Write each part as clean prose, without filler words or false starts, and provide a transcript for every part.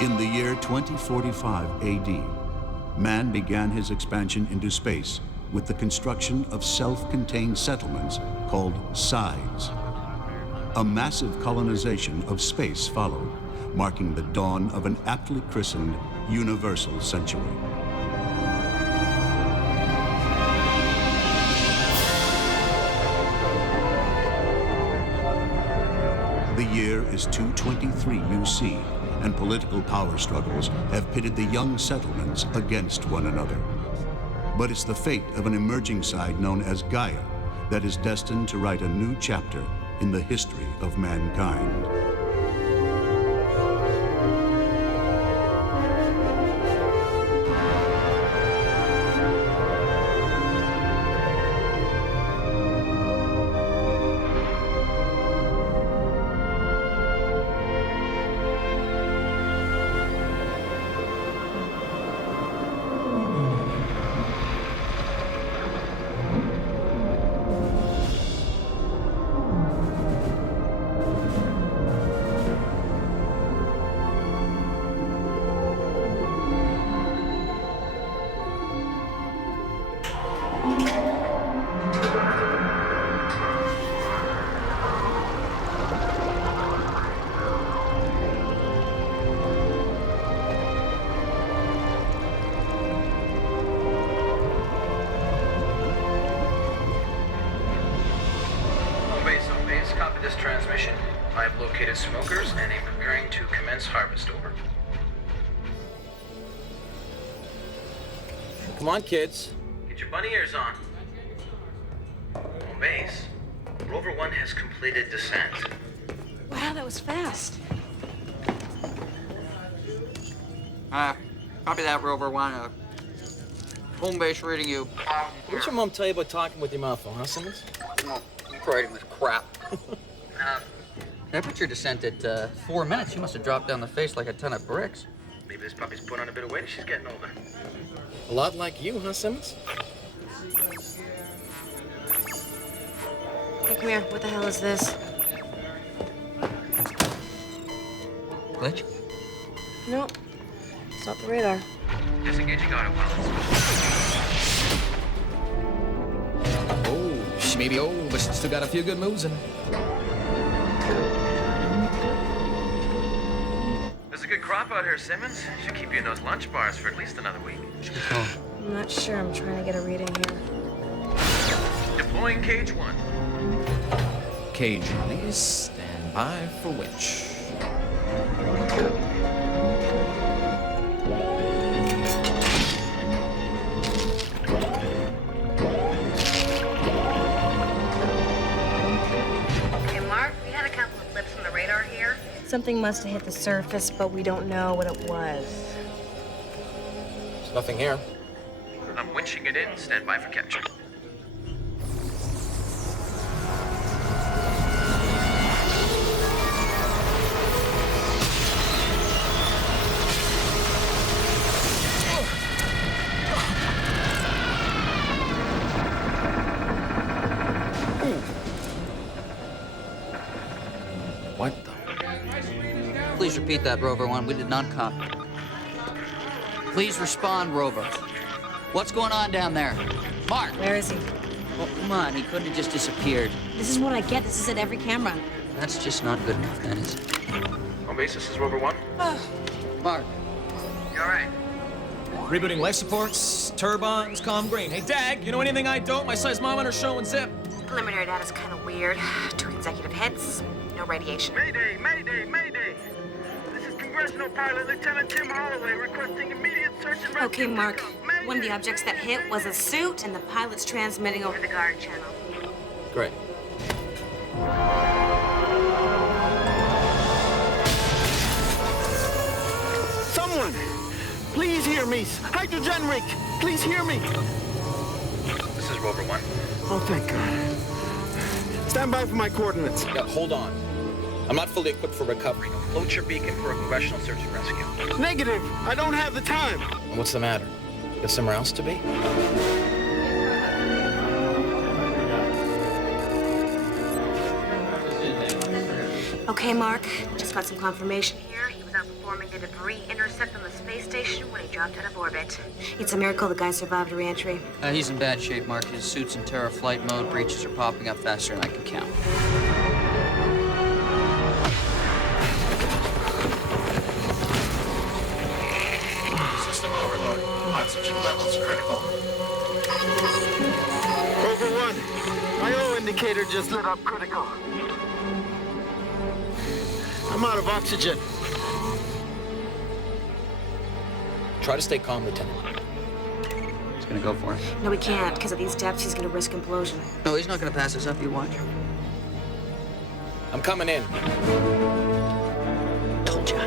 In the year 2045 AD, man began his expansion into space with the construction of self-contained settlements called sides. A massive colonization of space followed, marking the dawn of an aptly christened universal century. The year is 223 UC, and political power struggles have pitted the young settlements against one another. But it's the fate of an emerging side known as Gaia that is destined to write a new chapter in the history of mankind. This transmission, I have located smokers and am preparing to commence harvest. Over. Come on, kids. Get your bunny ears on. On base, Rover 1 has completed descent. Wow, that was fast. Copy that, Rover 1. Home base reading you. What did your mom tell you about talking with your mouth full, huh, Simmons? No, writing with crap. Temperature descent at 4 minutes. She must have dropped down the face like a ton of bricks. Maybe this puppy's put on a bit of weight. She's getting older. A lot like you, huh, Simmons? Hey, come here. What the hell is this? Glitch? No, it's not the radar. Disengaging auto Oh, she may be old, but she's still got a few good moves in her. There's a good crop out here, Simmons. Should keep you in those lunch bars for at least another week. I'm not sure. I'm trying to get a reading here. Deploying cage 1. Cage release, stand by for which. Something must have hit the surface, but we don't know what it was. There's nothing here. I'm winching it in. Stand by for capture. What the? Please repeat that, Rover 1. We did not copy. Please respond, Rover. What's going on down there? Mark! Where is he? Oh, come on. He couldn't have just disappeared. This is what I get. This is at every camera. That's just not good enough, then, is it? On base, this is Rover 1. Mark. You all right? Rebooting life supports, turbines, calm green. Hey, Dag, you know anything I don't? My seismometer's showing zip. Preliminary data's kind of weird. 2 consecutive hits, no radiation. Mayday, mayday, mayday! This is Congressional Pilot Lieutenant Tim Holloway requesting immediate search and rescue. Okay, Mark. Mayday. One of the objects that hit was a suit, and the pilot's transmitting over the guard channel. Great. Someone! Please hear me! Hydrogen rig! Please hear me! This is Rover 1. Oh, thank God. Stand by for my coordinates. Yeah, hold on. I'm not fully equipped for recovery. Load your beacon for a congressional search and rescue. Negative. I don't have the time. What's the matter? Got somewhere else to be? Okay, Mark. Just got some confirmation here. He was performing a debris intercept on the space station when he dropped out of orbit. It's a miracle the guy survived re-entry. He's in bad shape, Mark. His suit's in terror flight mode. Breaches are popping up faster than I can count. System overload. Oxygen levels critical. Rover 1, my O indicator just lit up critical. I'm out of oxygen. Try to stay calm, Lieutenant. He's gonna go for it. No, we can't. Because at these depths, he's going to risk implosion. No, he's not gonna pass us up, you watch. I'm coming in. Told ya.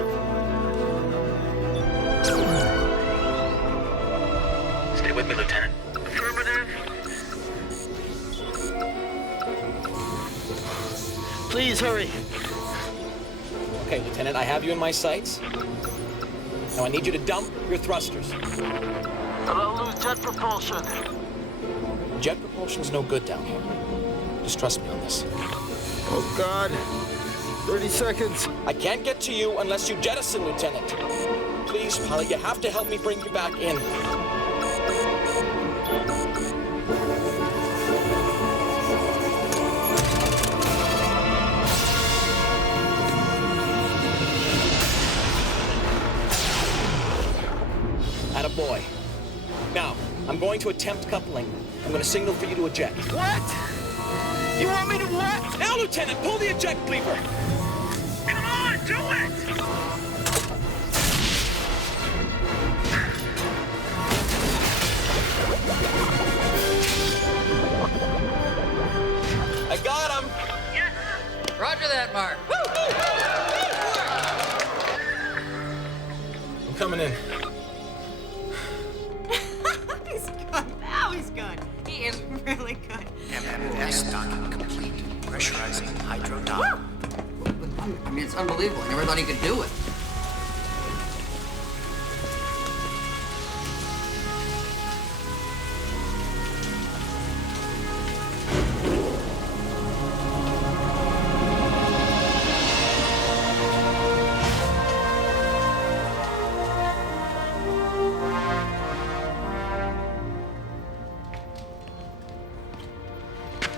Stay with me, Lieutenant. Affirmative. Please hurry. Okay, Lieutenant, I have you in my sights. Now I need you to dump your thrusters. But I'll lose jet propulsion. Jet propulsion's no good down here. Just trust me on this. Oh, God. 30 seconds. I can't get to you unless you jettison, Lieutenant. Please, pilot, you have to help me bring you back in. Attaboy. Now, I'm going to attempt coupling. I'm going to signal for you to eject. What? You want me to what? Now, Lieutenant, pull the eject lever. Come on, do it! I got him. Roger that, Mark. I'm coming in. He's good. Now he's good. He is really good. MMS docking complete. Pressurizing hydro dock. I mean, it's unbelievable. I never thought he could do it.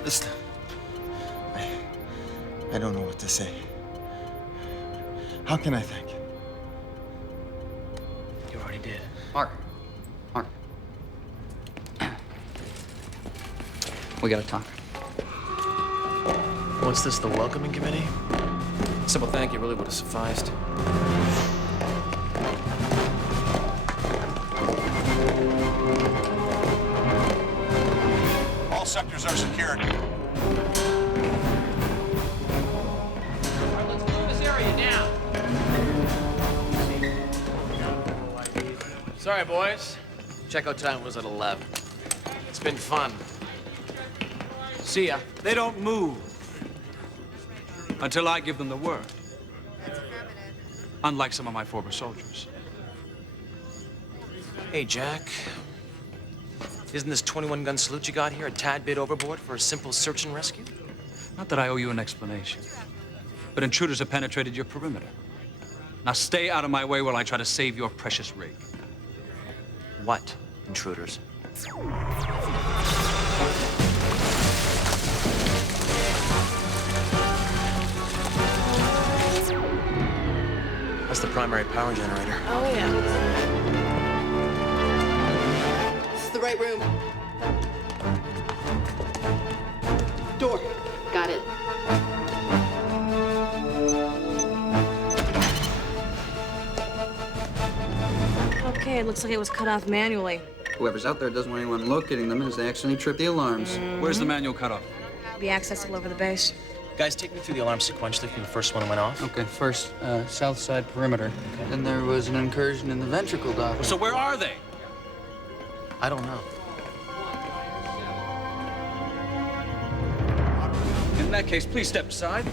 Listen, I don't know what to say. How can I thank you? You already did. Mark. We gotta talk. What's this, the welcoming committee? Simple thank you really would have sufficed. All sectors are secured. Let's move this area now. Sorry, boys. Checkout time was at 11. It's been fun. See ya. They don't move until I give them the word. Unlike some of my former soldiers. Hey, Jack. Isn't this 21-gun salute you got here a tad bit overboard for a simple search and rescue? Not that I owe you an explanation, but intruders have penetrated your perimeter. Now stay out of my way while I try to save your precious rig. What intruders? That's the primary power generator. Oh, yeah. This is the right room. Door. Got it. Okay, it looks like it was cut off manually. Whoever's out there doesn't want anyone locating them as they accidentally trip the alarms. Where's the manual cutoff? Be accessed all over the base. Guys, take me through the alarm sequentially from the first one that went off. Okay, first, south side perimeter. Then there was an incursion in the ventricle dock. So where are they? I don't know. In that case, please step aside.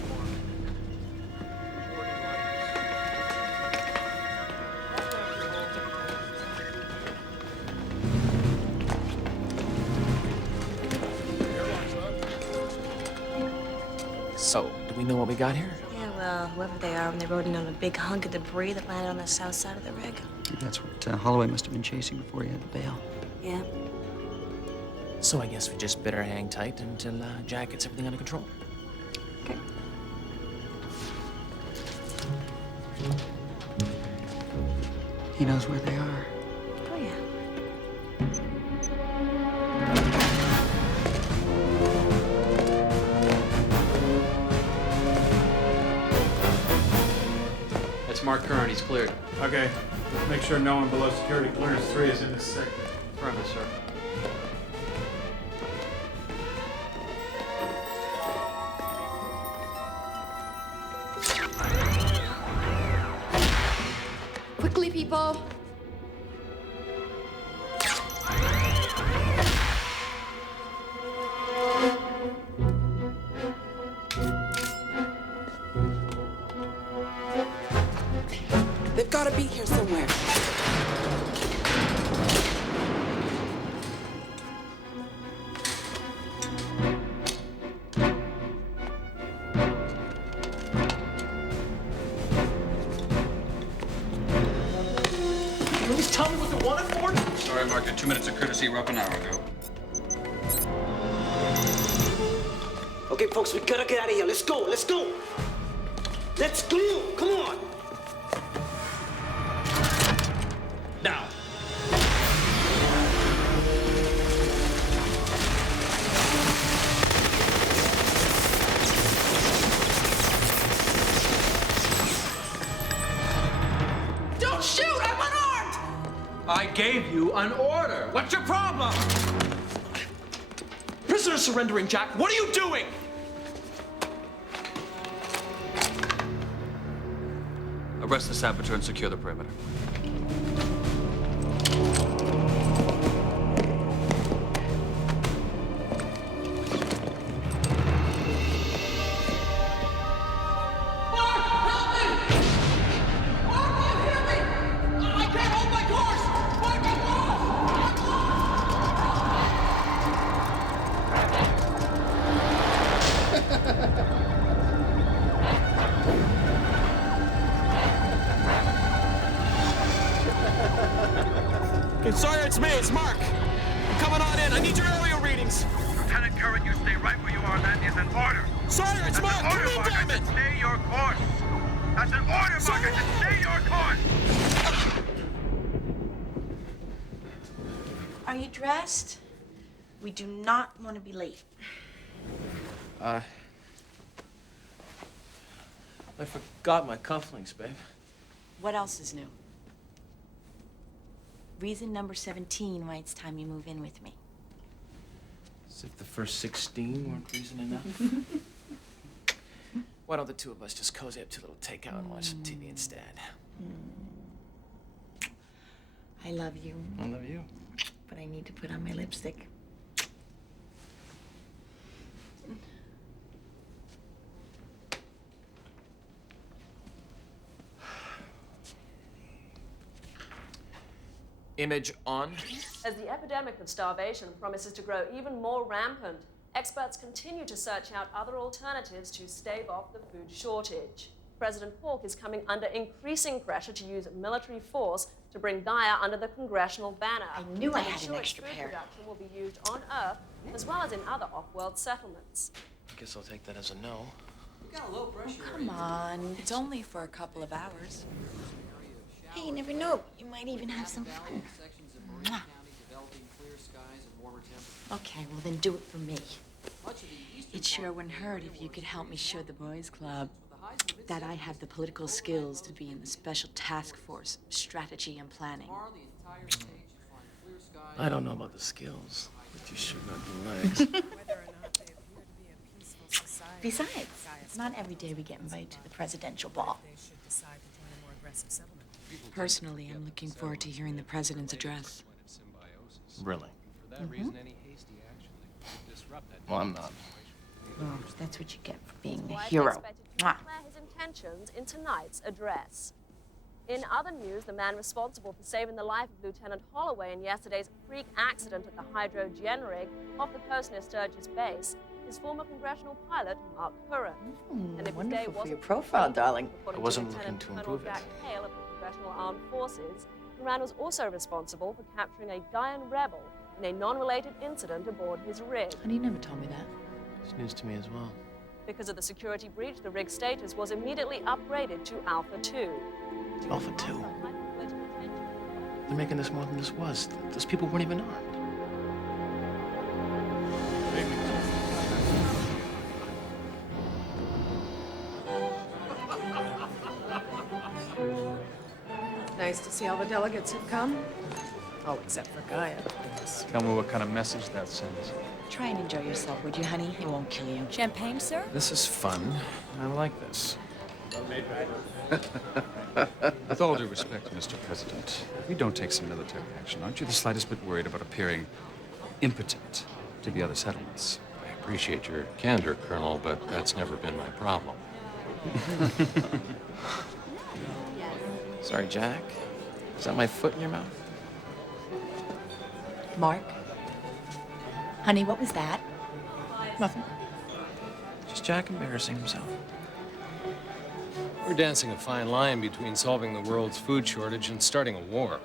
So, do we know what we got here? Yeah, well, whoever they are when they rode in on a big hunk of debris that landed on the south side of the rig. That's what Holloway must have been chasing before he had to bail. Yeah. So I guess we just better hang tight until Jack gets everything under control. Okay. He knows where they are. Oh, yeah. That's Mark Curran. He's cleared. Okay. Make sure no one below security clearance 3 is in this sector. Affirmative, sir. Quickly, people. They've got to be here somewhere. Please tell me what they wanted for? Sorry, Mark. 2 minutes of courtesy were up an hour ago. Okay, folks, we gotta get out of here. Let's go. Let's go. Let's go. Come on. Now. Don't shoot! I'm unarmed! I gave you an order. What's your problem? Prisoner surrendering, Jack. What are you doing? Arrest the saboteur and secure the perimeter. Sawyer, it's me. It's Mark. I'm coming on in. I need your aerial readings. Lieutenant Curran, you stay right where you are. That is an order. Sawyer, it's Mark. Come in, damn it. Stay your course. That's an order, Mark. I said stay your course. Are you dressed? We do not want to be late. I forgot my cufflinks, babe. What else is new? Reason number 17 why it's time you move in with me. As if the first 16 weren't reason enough. Why don't the two of us just cozy up to a little takeout and watch some TV instead? I love you. I love you. But I need to put on my lipstick. Image on. As the epidemic of starvation promises to grow even more rampant, experts continue to search out other alternatives to stave off the food shortage. President Polk is coming under increasing pressure to use military force to bring Gaia under the congressional banner. I knew I had an Ensure extra its food pair. production will be used on Earth as well as in other off-world settlements. I guess I'll take that as a no. We got a low pressure. Come on. It's only for a couple of hours. Hey, you never know. You might even have some fun. Mwah. Okay, well then do it for me. It sure wouldn't hurt if you could help me show the boys club that I have the political skills to be in the special task force, strategy and planning. I don't know about the skills, but you sure got the legs. Besides, it's not every day we get invited to the presidential ball. Personally, I'm looking forward to hearing the president's address. Really? Mm-hmm. Well, I'm not. Well, that's what you get for being a Why is hero. expected to Mwah. declare his intentions in tonight's address. In other news, the man responsible for saving the life of Lieutenant Holloway in yesterday's freak accident at the hydrogen rig off the coast near Sturgis Base is former congressional pilot Mark Curran. And if his day Wonderful for wasn't your profile, darling. according I wasn't to looking Lieutenant to Colonel improve it. Jack Hale of the Congressional Armed Forces, Curran was also responsible for capturing a Gaian rebel in a non-related incident aboard his rig. Honey, you never told me that. It's news to me as well. Because of the security breach, the rig status was immediately upgraded to Alpha 2. Alpha 2? They're making this more than this was. Those people weren't even armed. Nice to see all the delegates have come. Oh, except for Gaia, of course. Tell me what kind of message that sends. Try and enjoy yourself, would you, honey? It won't kill you. Champagne, sir? This is fun. I like this. With all due respect, Mr. President, if we don't take some military action, aren't you the slightest bit worried about appearing impotent to the other settlements? I appreciate your candor, Colonel, but that's never been my problem. Sorry, Jack. Is that my foot in your mouth? Mark? Honey, what was that? Nothing. Just Jack embarrassing himself. We're dancing a fine line between solving the world's food shortage and starting a war.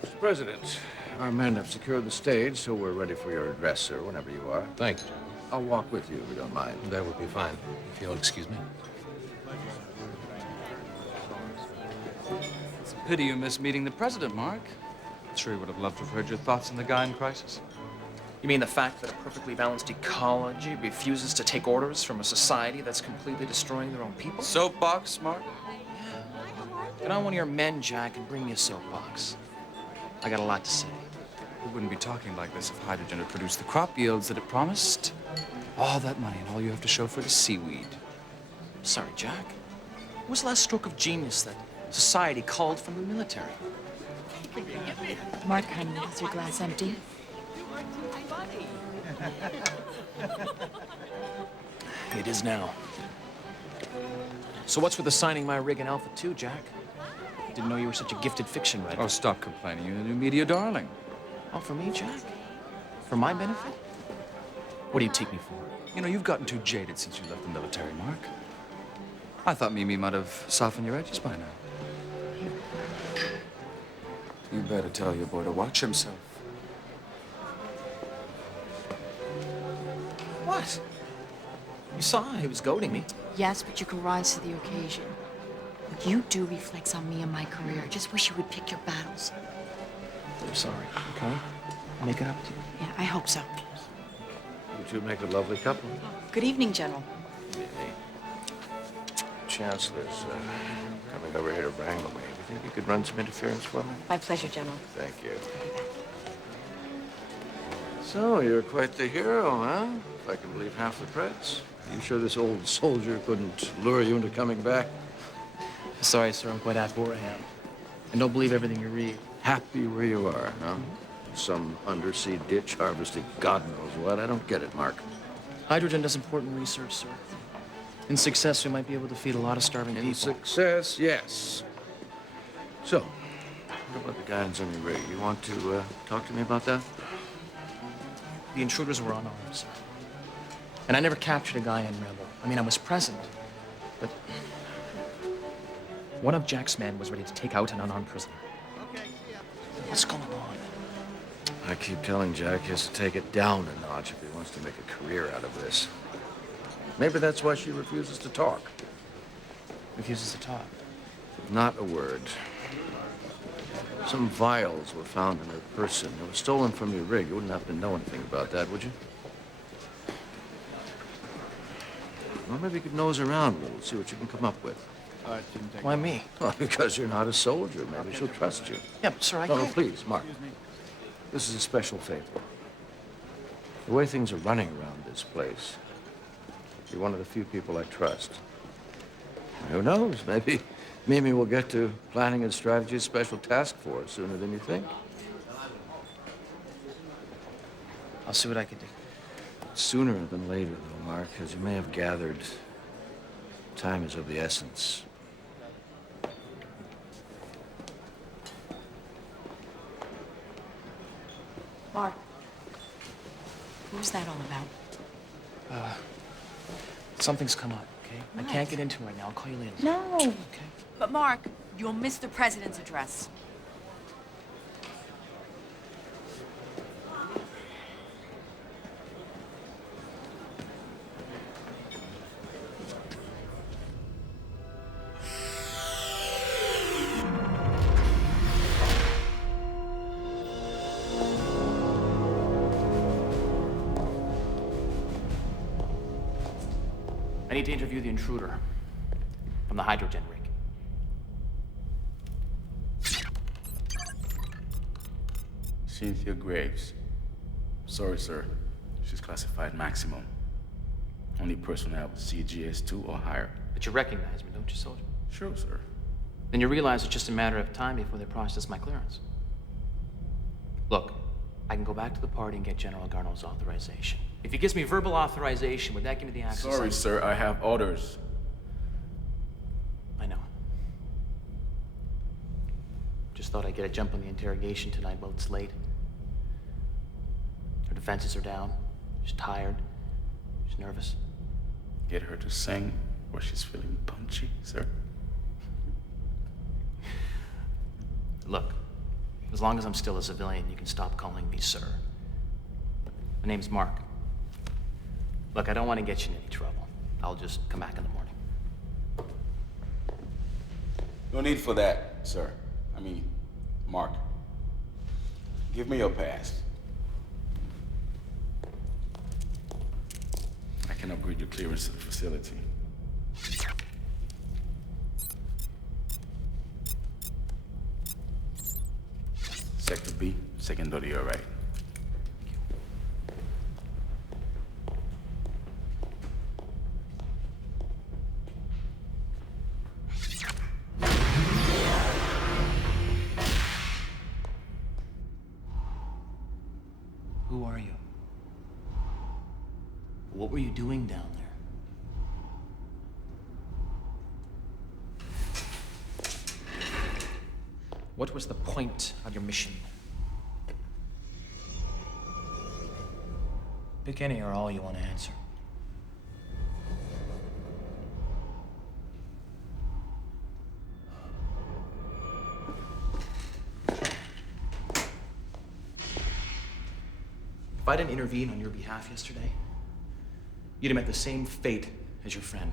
Mr. President, our men have secured the stage, so we're ready for your address, sir, whenever you are. Thank you, General. I'll walk with you if you don't mind. That would be fine, if you'll excuse me. It's a pity you missed meeting the president, Mark. Sure, you would have loved to have heard your thoughts on the Gaian crisis. You mean the fact that a perfectly balanced ecology refuses to take orders from a society that's completely destroying their own people? Soapbox, Mark? Get on one of your men, Jack, and bring me a soapbox. I got a lot to say. We wouldn't be talking like this if hydrogen had produced the crop yields that it promised. All that money and all you have to show for it is seaweed. Sorry, Jack. What was the last stroke of genius that society culled from the military? Mark, honey, is your glass empty? It is now. So what's with assigning my rig in Alpha 2, Jack? Didn't know you were such a gifted fiction writer. Oh, stop complaining. You're the new media darling. Oh, for me, Jack? For my benefit? What do you take me for? You know, you've gotten too jaded since you left the military, Mark. I thought Mimi might have softened your edges by now. You better tell your boy to watch himself. What? You saw he was goading me. Yes, but you can rise to the occasion. What you do reflects on me and my career. I just wish you would pick your battles. I'm sorry, okay? I'll make it up to you. Yeah, I hope so. You two make a lovely couple. Good evening, General. Chancellor's coming over here to wrangle me. Do you think you could run some interference for me? My pleasure, General. Thank you. So, you're quite the hero, huh? If I can believe half the press. You sure this old soldier couldn't lure you into coming back? Sorry, sir, I'm quite happy where I am. And don't believe everything you read. Happy where you are, huh? Some undersea ditch harvesting God knows what. I don't get it, Mark. Hydrogen does important research, sir. In success, we might be able to feed a lot of starving people. In success, yes. So, what about the guys on your rig? You want to talk to me about that? The intruders were unarmed, sir. And I never captured a Gaian rebel. I mean, I was present, but one of Jack's men was ready to take out an unarmed prisoner. What's going on? I keep telling Jack he has to take it down a notch if he wants to make a career out of this. Maybe that's why she refuses to talk. Refuses to talk? Not a word. Some vials were found in her person. They were stolen from your rig. You wouldn't happen to know anything about that, would you? Well, maybe you could nose around a little, see what you can come up with. Why me? Well, because you're not a soldier. Maybe she'll trust you. Yeah, but sir, I No, can't. please, Mark. This is a special favor. The way things are running around this place, you're one of the few people I trust. Who knows? Maybe Mimi will get to planning and strategy special task force sooner than you think. I'll see what I can do. Sooner than later, though, Mark, as you may have gathered, time is of the essence. Mark, what was that all about? Something's come up, okay? What? I can't get into it right now. I'll call you later. No. Okay? But Mark, you'll miss the president's address. I need to interview the intruder from the hydrogen rig. Cynthia Graves. Sorry, sir. She's classified maximum. Only personnel with CGS-2 or higher. But you recognize me, don't you, soldier? Sure, sir. Then you realize it's just a matter of time before they process my clearance. Look, I can go back to the party and get General Garneau's authorization. If he gives me verbal authorization, would that give me the access? Sorry, sir. I have orders. I know. Just thought I'd get a jump on the interrogation tonight while it's late. Her defenses are down. She's tired. She's nervous. Get her to sing, or she's feeling punchy, sir. Look, as long as I'm still a civilian, you can stop calling me sir. My name's Mark. Look, I don't want to get you in any trouble. I'll just come back in the morning. No need for that, sir. I mean, Mark. Give me your pass. I can upgrade your clearance to the facility. Sector B, second door to your right. Who are you? What were you doing down there? What was the point of your mission? Pick any or all you want to answer. If I didn't intervene on your behalf yesterday, you'd have met the same fate as your friend.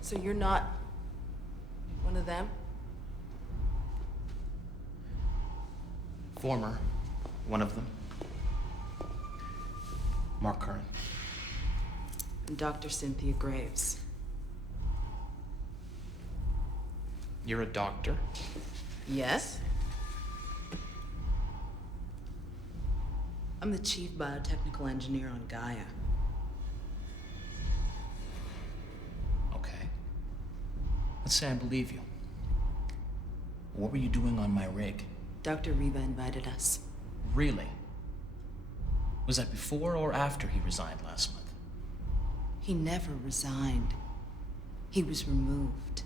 So you're not one of them? Former one of them. Mark Curran. And Dr. Cynthia Graves. You're a doctor? Yes. I'm the chief biotechnical engineer on Gaia. Okay. Let's say I believe you. What were you doing on my rig? Dr. Riva invited us. Really? Was that before or after he resigned last month? He never resigned. He was removed.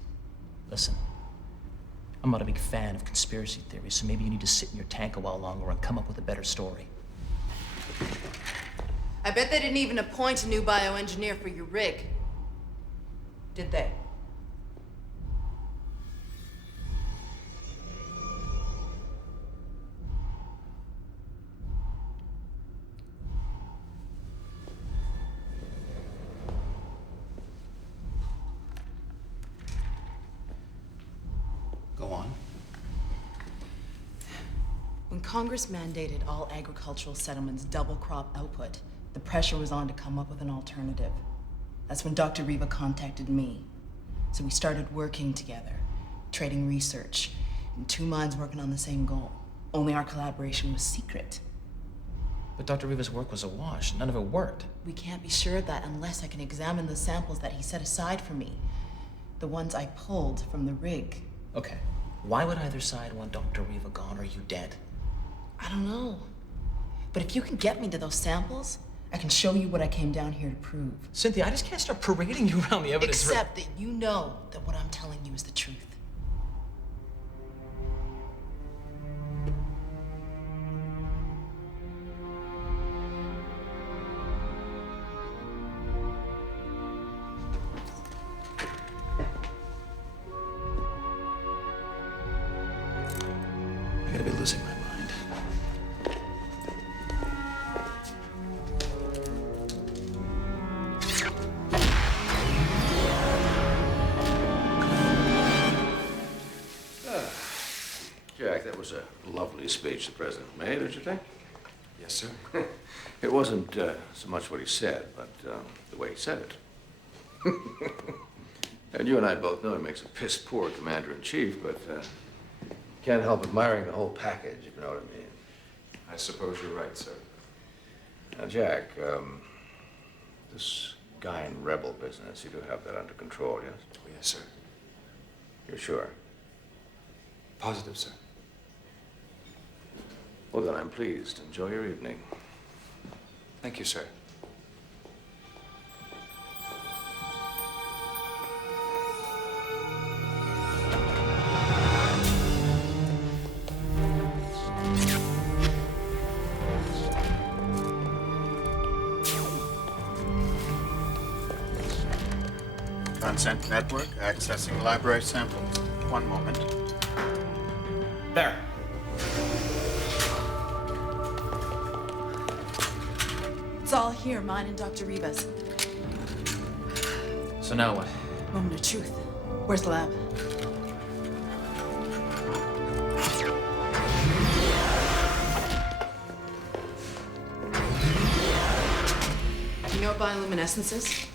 Listen, I'm not a big fan of conspiracy theories, so maybe you need to sit in your tank a while longer and come up with a better story. I bet they didn't even appoint a new bioengineer for your rig. Did they? Go on. When Congress mandated all agricultural settlements double crop output, the pressure was on to come up with an alternative. That's when Dr. Riva contacted me. So we started working together, trading research, and two minds working on the same goal. Only our collaboration was secret. But Dr. Riva's work was a wash. None of it worked. We can't be sure of that unless I can examine the samples that he set aside for me. The ones I pulled from the rig. Okay. Why would either side want Dr. Riva gone or you dead? I don't know. But if you can get me to those samples, I can show you what I came down here to prove. Cynthia, I just can't start parading you around the evidence. Except that you know that what I'm telling you is the truth. Jack, that was a lovely speech the president made, don't you think? Yes, sir. It wasn't so much what he said, but the way he said it. And you and I both know he makes a piss-poor commander-in-chief, but can't help admiring the whole package, if you know what I mean. I suppose you're right, sir. Now, Jack, this guy in rebel business, you do have that under control, yes? Oh, yes, sir. You're sure? Positive, sir. Well, then I'm pleased. Enjoy your evening. Thank you, sir. Consent network accessing library samples. One moment. There. It's all here, mine and Dr. Riva's. So now what? Moment of truth. Where's the lab? Do you know what bioluminescence is?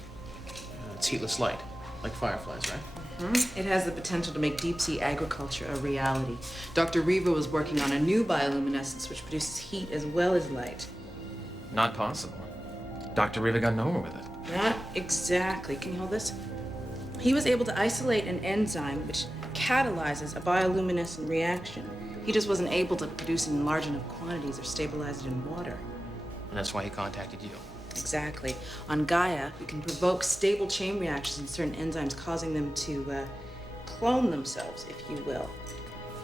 It's heatless light, like fireflies, right? Mm-hmm. It has the potential to make deep-sea agriculture a reality. Dr. Riva was working on a new bioluminescence which produces heat as well as light. Not possible. Dr. Riva got nowhere with it. Not exactly. Can you hold this? He was able to isolate an enzyme which catalyzes a bioluminescent reaction. He just wasn't able to produce it in large enough quantities or stabilize it in water. And that's why he contacted you. Exactly. On Gaia, you can provoke stable chain reactions in certain enzymes, causing them to clone themselves, if you will.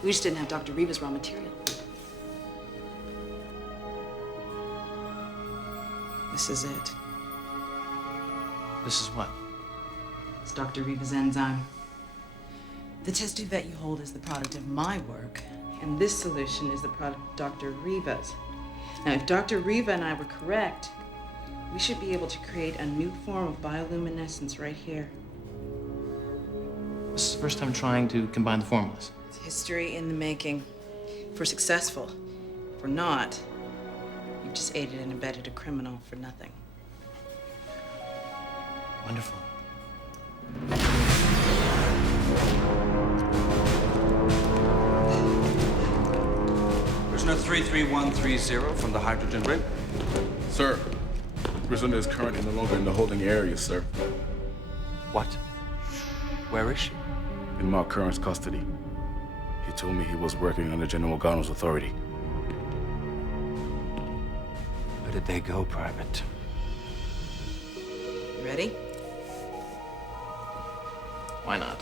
We just didn't have Dr. Riva's raw material. This is it. This is what? It's Dr. Riva's enzyme. The test tube that you hold is the product of my work, and this solution is the product of Dr. Riva's. Now, if Dr. Riva and I were correct, we should be able to create a new form of bioluminescence right here. This is the first time trying to combine the formulas. It's history in the making. If we're successful, if we're not, you've just aided and abetted a criminal for nothing. Wonderful. Prisoner 33130 from the hydrogen ring. Sir, prisoner is currently no longer in the holding area, sir. What? Where is she? In Mark Curran's custody. He told me he was working under General Gano's authority. Where did they go, Private? You ready? Why not?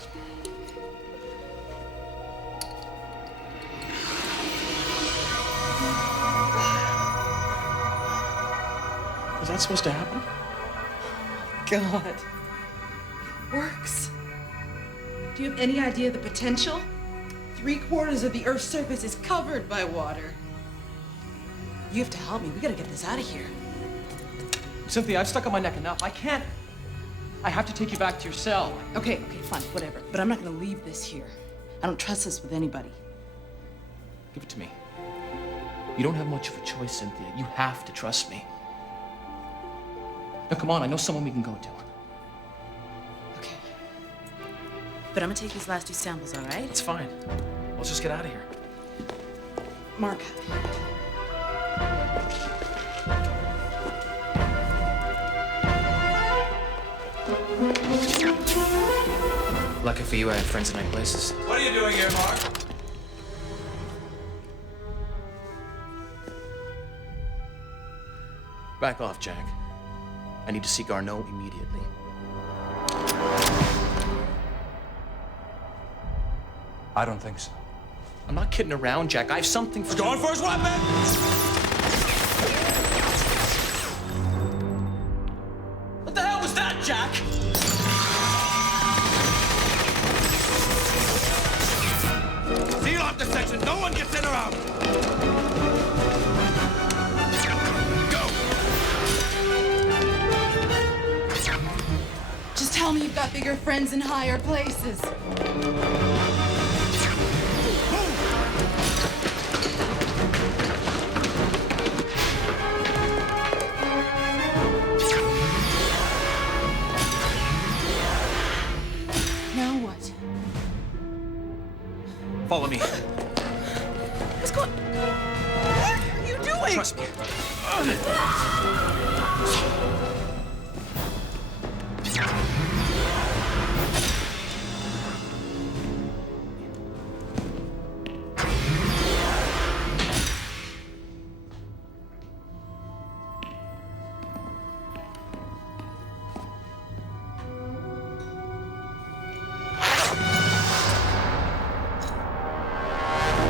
Is that supposed to happen? God. Works. Do you have any idea of the potential? 3/4 of the Earth's surface is covered by water. You have to help me. We gotta get this out of here. Cynthia, I've stuck on my neck enough. I can't. I have to take you back to your cell. Okay, fine, whatever. But I'm not gonna leave this here. I don't trust this with anybody. Give it to me. You don't have much of a choice, Cynthia. You have to trust me. Now, come on, I know someone we can go to. Okay. But I'm gonna take these last 2 samples, all right? It's fine. Let's just get out of here. Mark. Lucky for you, I have friends in high places. What are you doing here, Mark? Back off, Jack. I need to see Garneau immediately. I don't think so. I'm not kidding around, Jack. I have something for... He's going for his weapon! What the hell was that, Jack? Seal off the section. No one gets in or out. Just tell me you've got bigger friends in higher places. Move! Now what? Follow me. What's going... What are you doing? Trust me.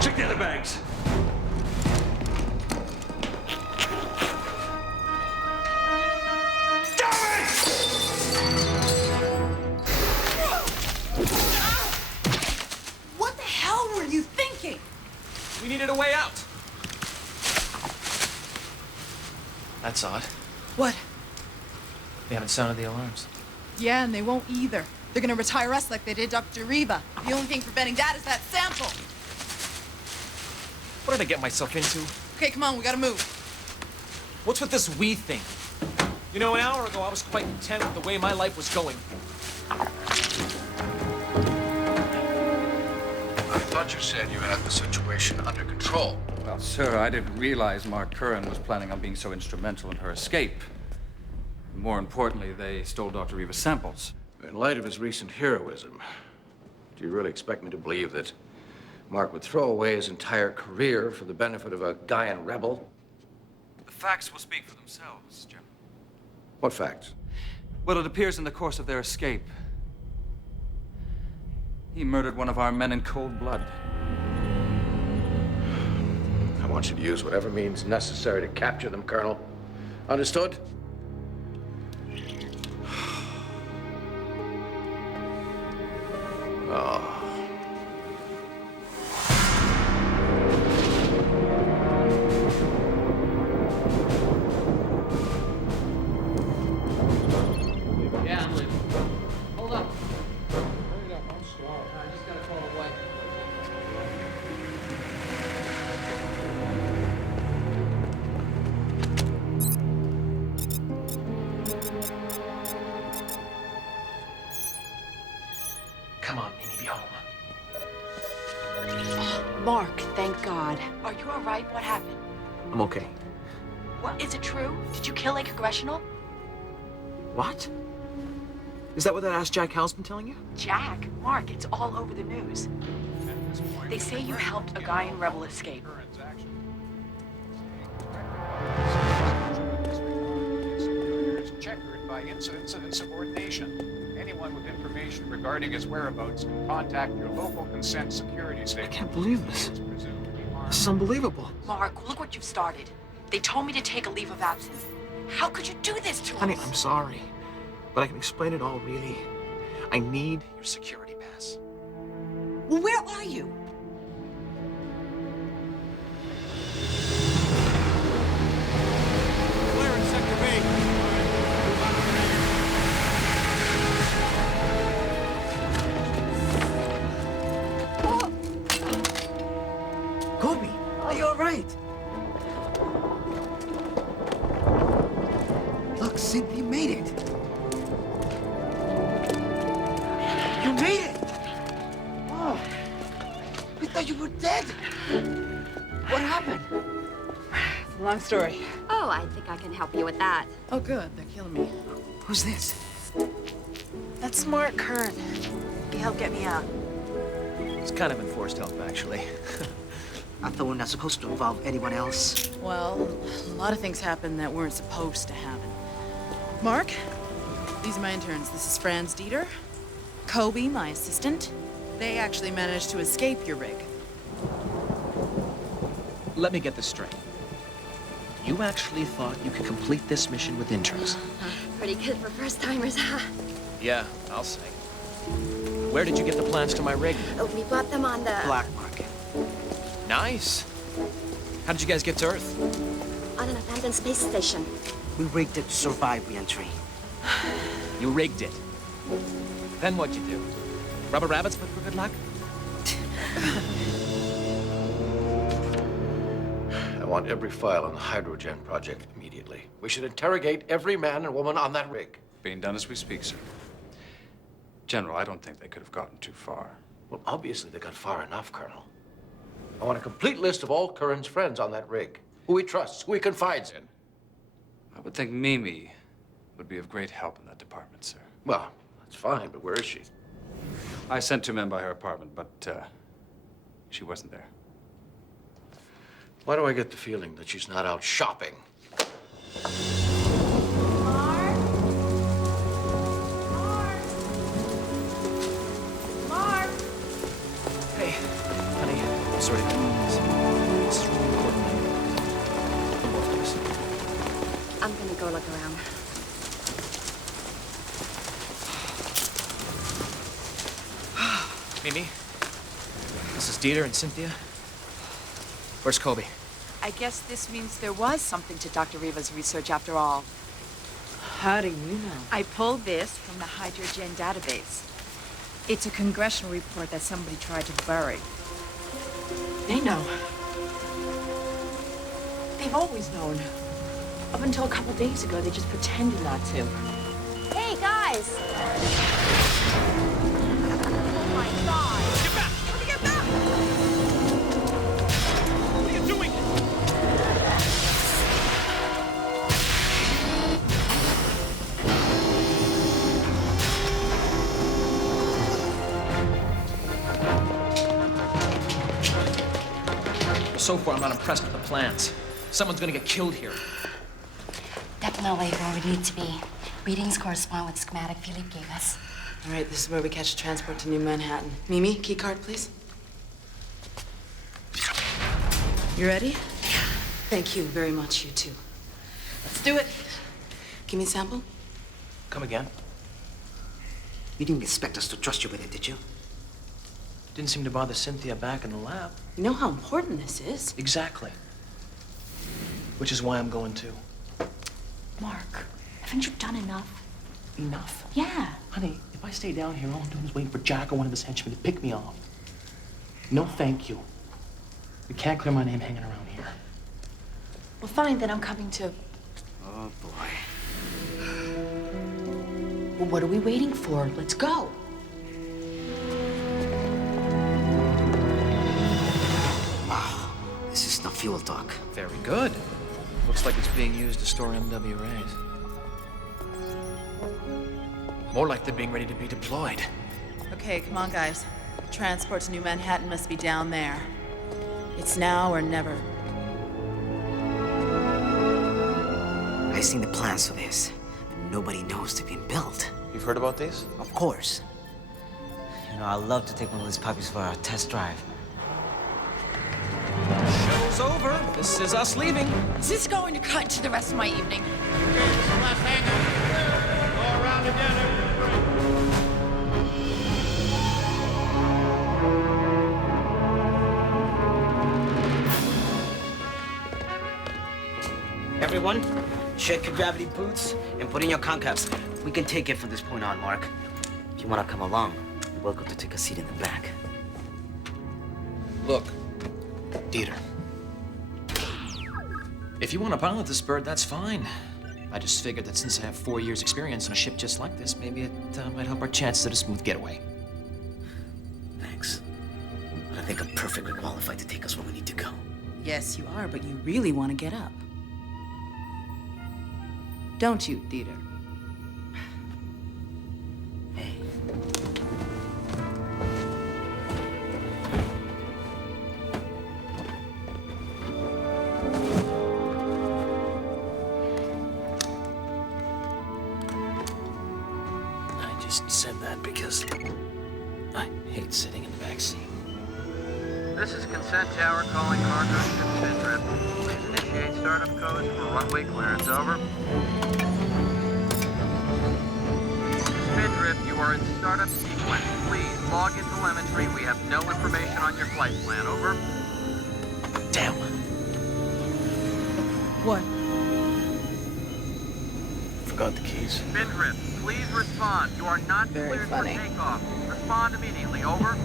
Check the other bags. What the hell were you thinking? We needed a way out. That's odd. What? They haven't sounded the alarms. Yeah, and they won't either. They're gonna retire us like they did Dr. Riva. The only thing preventing that is that sample. What did I get myself into? Okay, come on, we gotta move. What's with this we thing? You know, an hour ago, I was quite content with the way my life was going. I thought you said you had the situation under control. Well, sir, I didn't realize Mark Curran was planning on being so instrumental in her escape. More importantly, they stole Dr. Riva's samples. In light of his recent heroism, do you really expect me to believe that Mark would throw away his entire career for the benefit of a Gaian rebel? The facts will speak for themselves, Jim. What facts? Well, it appears in the course of their escape, he murdered one of our men in cold blood. I want you to use whatever means necessary to capture them, Colonel. Understood? Oh. Yeah, I'm leaving. Hold up. Hurry up, I'm slow. I just gotta call a wife. Come on, Mimi, be home. Mark, thank God. Are you all right? What happened? I'm okay. What, is it true? Did you kill a congressional? What? Is that what that ass Jack Hal's been telling you? Jack? Mark, it's all over the news. They say you helped a Gaian rebel escape. Checkered by incidents of insubordination. Anyone with information regarding his whereabouts can contact your local consent security station. I can't believe this. This is unbelievable. Mark, look what you've started. They told me to take a leave of absence. How could you do this to Honey, us? I'm sorry. But I can explain it all, really. I need your security pass. Well, where are you? Clear in Sector B. Kobe, are you all right? Look, Cynthia made it. You made it! Oh, we thought you were dead. What happened? Long story. Oh, I think I can help you with that. Oh, good. They're killing me. Who's this? That's Mark Curran. He helped get me out. It's kind of enforced help, actually. I thought we're not supposed to involve anyone else. Well, a lot of things happened that weren't supposed to happen. Mark, these are my interns. This is Franz Dieter. Kobe, my assistant. They actually managed to escape your rig. Let me get this straight. You actually thought you could complete this mission with interest? Pretty good for first-timers, huh? Yeah, I'll say. Where did you get the plans to my rig? Oh, we bought them on the... Black market. Nice. How did you guys get to Earth? On an abandoned space station. We rigged it to survive re-entry. You rigged it. Then what'd you do? Rubber rabbits for good luck? I want every file on the hydrogen project immediately. We should interrogate every man and woman on that rig. Being done as we speak, sir. General, I don't think they could have gotten too far. Well, obviously they got far enough, Colonel. I want a complete list of all Curran's friends on that rig. Who he trusts, who he confides in. I would think Mimi would be of great help in that department, sir. Well, that's fine, but where is she? I sent 2 men by her apartment, but she wasn't there. Why do I get the feeling that she's not out shopping? Mark! Hey, honey, I'm sorry to do this. This is really important. For both of us. I'm gonna go look around. Mimi, this is Dieter and Cynthia. Where's Kobe? I guess this means there was something to Dr. Riva's research after all. How do you know? I pulled this from the Hydrogen database. It's a congressional report that somebody tried to bury. They know. They've always known. Up until a couple days ago, they just pretended not to. Hey, guys! Oh my God! Get back! Let me get back! What are you doing? So far, I'm not impressed with the plans. Someone's gonna get killed here. Definitely where we need to be. Readings correspond with the schematic Philippe gave us. All right, this is where we catch the transport to New Manhattan. Mimi, key card, please. You ready? Thank you very much, you too. Let's do it. Give me a sample. Come again? You didn't expect us to trust you with it, did you? Didn't seem to bother Cynthia back in the lab. You know how important this is. Exactly. Which is why I'm going too. Mark, haven't you done enough? Enough? Yeah. Honey, if I stay down here, all I'm doing is waiting for Jack or one of his henchmen to pick me off. No thank you. You can't clear my name hanging around here. Well, fine, then I'm coming too. Oh, boy. Well, what are we waiting for? Let's go. Wow, this is not fuel talk. Very good. Looks like it's being used to store MWRAs. More like they're being ready to be deployed. Okay, come on, guys. Transport to New Manhattan must be down there. It's now or never. I've seen the plans for this, but nobody knows they've been built. You've heard about these? Of course. You know, I'd love to take one of these puppies for a test drive. Show's over. This is us leaving. Is this going to cut into the rest of my evening? Last hangar. Go around again. Everyone, check your gravity boots and put in your concaps. We can take it from this point on, Mark. If you want to come along, you're welcome to take a seat in the back. Look, Dieter. If you want to pilot this bird, that's fine. I just figured that since I have 4 years' experience on a ship just like this, maybe it might help our chances at a smooth getaway. Thanks. But I think I'm perfectly qualified to take us where we need to go. Yes, you are, but you really want to get up. Don't you, Dieter? Hey. I just said that because I hate sitting in the back seat. This is Consent Tower calling cargo ship Spindrift. Please initiate startup codes for runway clearance. Over. Spindrift, you are in startup sequence. Please log in telemetry. We have no information on your flight plan. Over. Damn. What? Forgot the keys. Spindrift, please respond. You are not cleared for takeoff. Respond immediately. Over.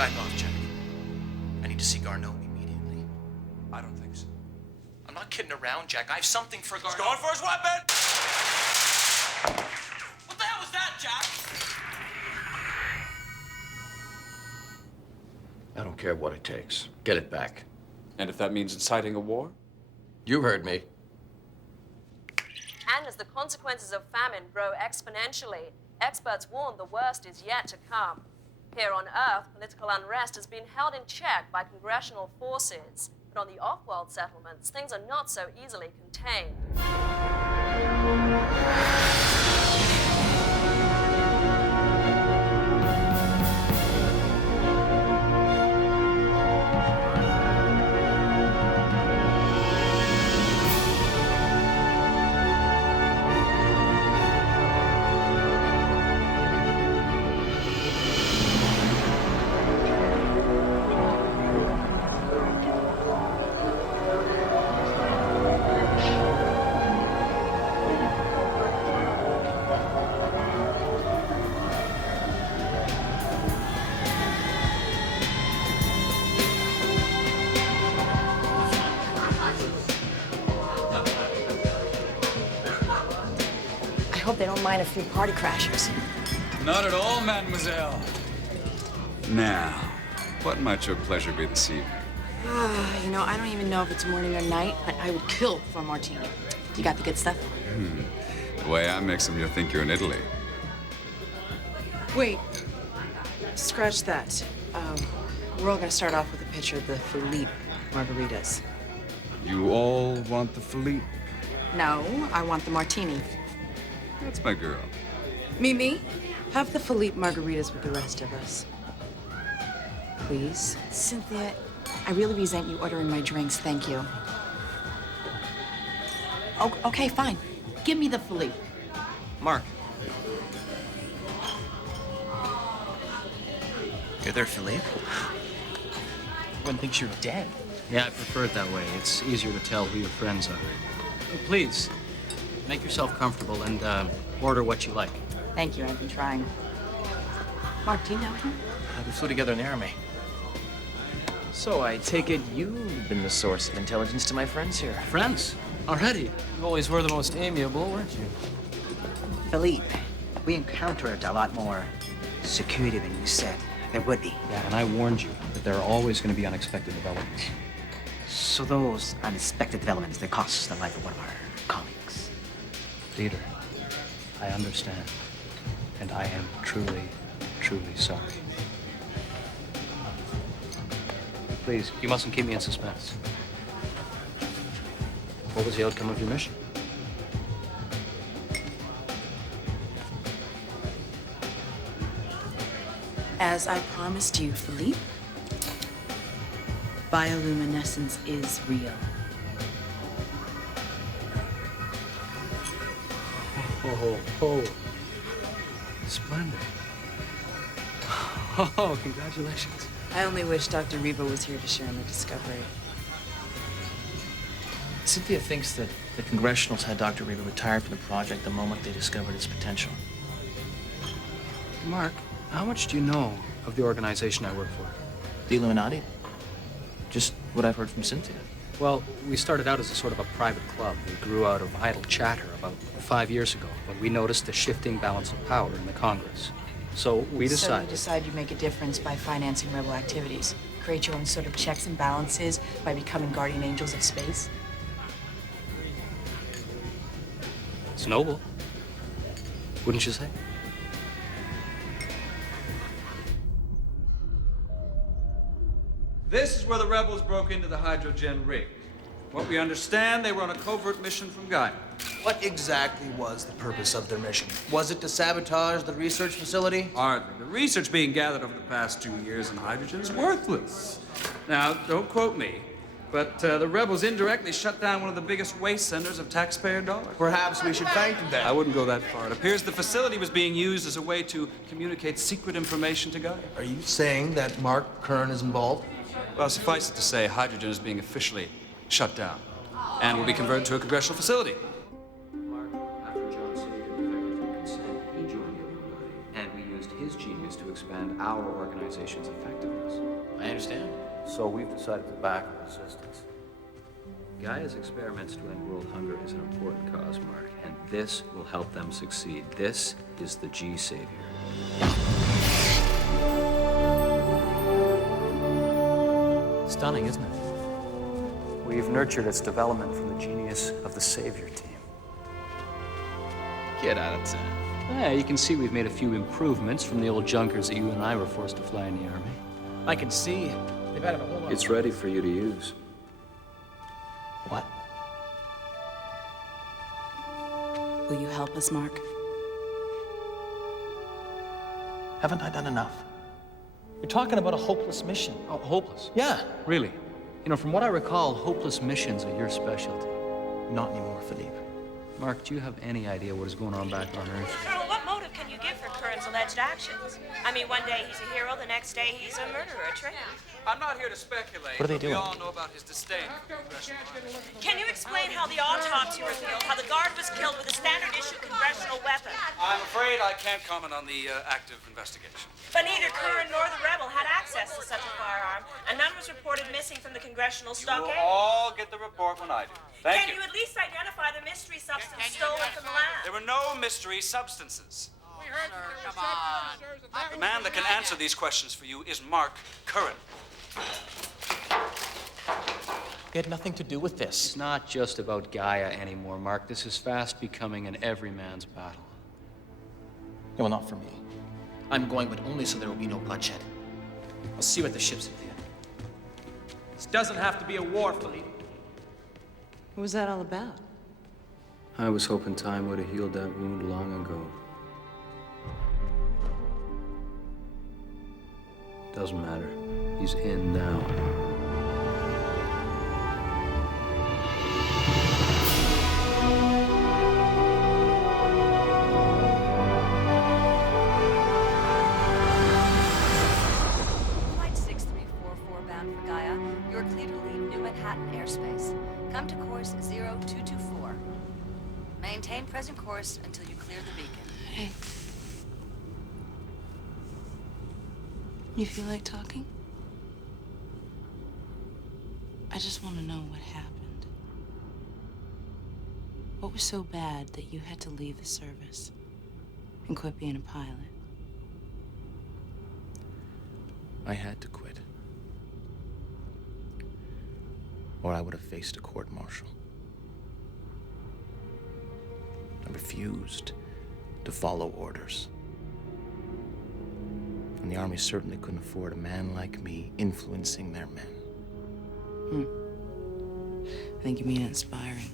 Back off, Jack. I need to see Garneau immediately. I don't think so. I'm not kidding around, Jack. I have something for Garneau. He's going for his weapon! What the hell was that, Jack? I don't care what it takes. Get it back. And if that means inciting a war? You heard me. And as the consequences of famine grow exponentially, experts warn the worst is yet to come. Here on Earth, political unrest has been held in check by congressional forces. But on the off-world settlements, things are not so easily contained. I hope they don't mind a few party crashers. Not at all, mademoiselle. Now, what might your pleasure be this evening? You know, I don't even know if it's morning or night, but I would kill for a martini. You got the good stuff? The way I mix them, you'll think you're in Italy. Wait. Scratch that. We're all gonna start off with a picture of the Philippe margaritas. You all want the Philippe? No, I want the martini. That's my girl. Mimi, have the Philippe margaritas with the rest of us. Please. Cynthia, I really resent you ordering my drinks, thank you. Oh, okay, fine. Give me the Philippe. Mark. You're there, Philippe? Everyone thinks you're dead. Yeah, I prefer it that way. It's easier to tell who your friends are. Please, make yourself comfortable and order what you like. Thank you, I've been trying. Mark, do you know him? We flew together in the army. So I take it you've been the source of intelligence to my friends here. Friends? Already? You always were the most amiable, weren't you? Philippe, we encountered a lot more security than you said there would be. Yeah, and I warned you that there are always going to be unexpected developments. So those unexpected developments, they cost the life of one of our colleagues. Peter, I understand. And I am truly, truly sorry. Please, you mustn't keep me in suspense. What was the outcome of your mission? As I promised you, Philippe, bioluminescence is real. Oh. Splendid. Oh, congratulations. I only wish Dr. Riva was here to share in the discovery. Cynthia thinks that the Congressionals had Dr. Riva retired from the project the moment they discovered its potential. Mark, how much do you know of the organization I work for? The Illuminati? Just what I've heard from Cynthia. Well, we started out as a sort of a private club. We grew out of idle chatter about 5 years ago when we noticed the shifting balance of power in the Congress. So we decided... So you decide you make a difference by financing rebel activities. Create your own sort of checks and balances by becoming guardian angels of space. It's noble. Wouldn't you say? This is where the rebels broke into the hydrogen rig. What we understand, they were on a covert mission from Gaia. What exactly was the purpose of their mission? Was it to sabotage the research facility? Hardly. The research being gathered over the past 2 years in hydrogen is worthless. Now, don't quote me, but the rebels indirectly shut down one of the biggest waste centers of taxpayer dollars. Perhaps we should thank them then. I wouldn't go that far. It appears the facility was being used as a way to communicate secret information to Gaia. Are you saying that Mark Kern is involved? Well, suffice it to say, hydrogen is being officially shut down and will be converted to a congressional facility. After John City defected from consent, he joined the Illuminati, and we used his genius to expand our organization's effectiveness. I understand. So we've decided to back the resistance. Gaia's experiments to end world hunger is an important cause, Mark, and this will help them succeed. This is the G-SAVIOUR. Stunning, isn't it? We've nurtured its development from the genius of the Saviour team. Get out of town. Yeah, you can see we've made a few improvements from the old junkers that you and I were forced to fly in the Army. I can see. They've added a whole lot. It's ready for you to use. What? Will you help us, Mark? Haven't I done enough? You're talking about a hopeless mission. Oh, hopeless? Yeah. Really? You know, from what I recall, hopeless missions are your specialty. Not anymore, Philippe. Mark, do you have any idea what is going on back on Earth? Colonel, what motive can you give for Curran's alleged actions? I mean, one day he's a hero, the next day he's a murderer, a traitor. I'm not here to speculate. What are they but doing? We all know about his disdain for congressional life. Can you explain how the autopsy revealed how the guard was killed with a standard issue congressional weapon? I'm afraid I can't comment on the active investigation. But neither Curran nor the rebel had access to such a firearm, and none was reported missing from the congressional stockade. You'll all get the report when I do. Thank Can you at least identify the mystery substance stolen from the lab? There were no mystery substances. Come on. The man that can answer these questions for you is Mark Curran. He had nothing to do with this. It's not just about Gaia anymore, Mark. This is fast becoming an everyman's battle. Well, not for me. I'm going, but only so there will be no bloodshed. I'll see you at the ships at the end. This doesn't have to be a war, Philippe. What was that all about? I was hoping time would have healed that wound long ago. Doesn't matter. He's in now. Flight 6344 bound for Gaia. You're clear to leave New Manhattan airspace. Come to course 0224. Maintain present course until you clear the beacon. Hey. You feel like talking? I just want to know what happened. What was so bad that you had to leave the service and quit being a pilot? I had to quit. Or I would have faced a court-martial. I refused to follow orders. And the Army certainly couldn't afford a man like me influencing their men. I think you mean inspiring.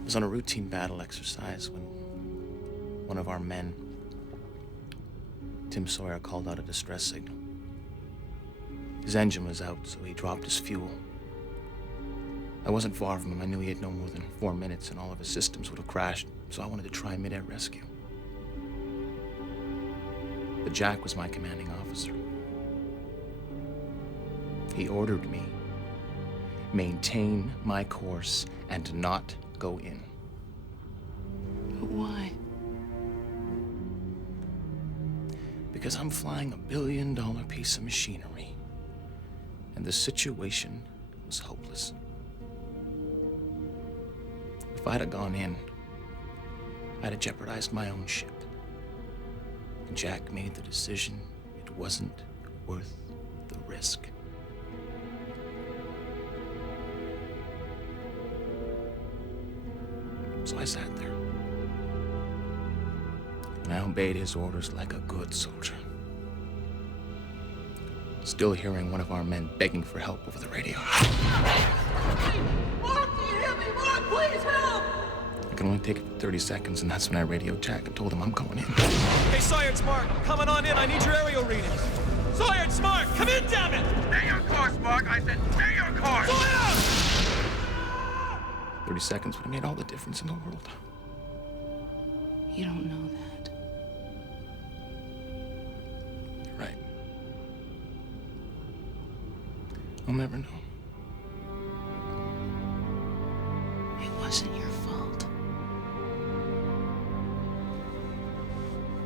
I was on a routine battle exercise when one of our men, Tim Sawyer, called out a distress signal. His engine was out, so he dropped his fuel. I wasn't far from him. I knew he had no more than 4 minutes and all of his systems would have crashed, so I wanted to try mid-air rescue. But Jack was my commanding officer. He ordered me, maintain my course and not go in. But why? Because I'm flying $1 billion piece of machinery, and the situation was hopeless. If I'd have gone in, I'd have jeopardized my own ship. And Jack made the decision it wasn't worth the risk. So I sat there. And I obeyed his orders like a good soldier. Still hearing one of our men begging for help over the radio. Mark, do you hear me? Mark, please help! I could only take it for 30 seconds, and that's when I radioed Jack and told him I'm going in. Hey, Sawyer, it's Mark. I'm coming on in. I need your aerial readings. Sawyer, it's Mark. Come in, damn it! Stay your course, Mark. I said stay your course! Sawyer! 30 seconds would have made all the difference in the world. You don't know that. Right. I'll never know. It wasn't your fault.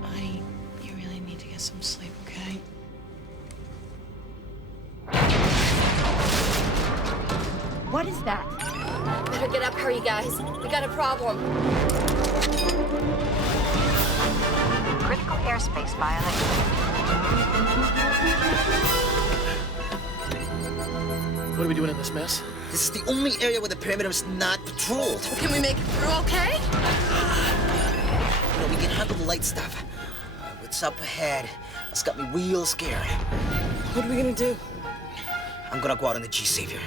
Honey, you really need to get some sleep, okay? What is that? Better get up, hurry, guys. We got a problem. Critical airspace violation. What are we doing in this mess? This is the only area where the perimeter is not patrolled. Can we make it through okay? We can handle the light stuff. What's up ahead? It's got me real scared. What are we gonna do? I'm gonna go out on the G-SAVIOUR.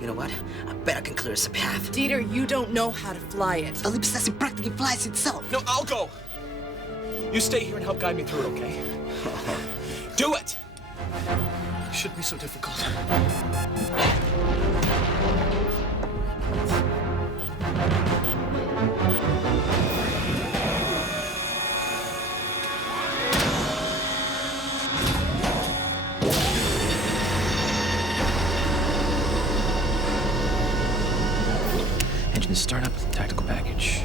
You know what? I bet I can clear us a path. Dieter, you don't know how to fly it. The leap assassin practically flies itself. No, I'll go. You stay here and help guide me through it, okay? Do it! It shouldn't be so difficult. Engines start up, tactical package.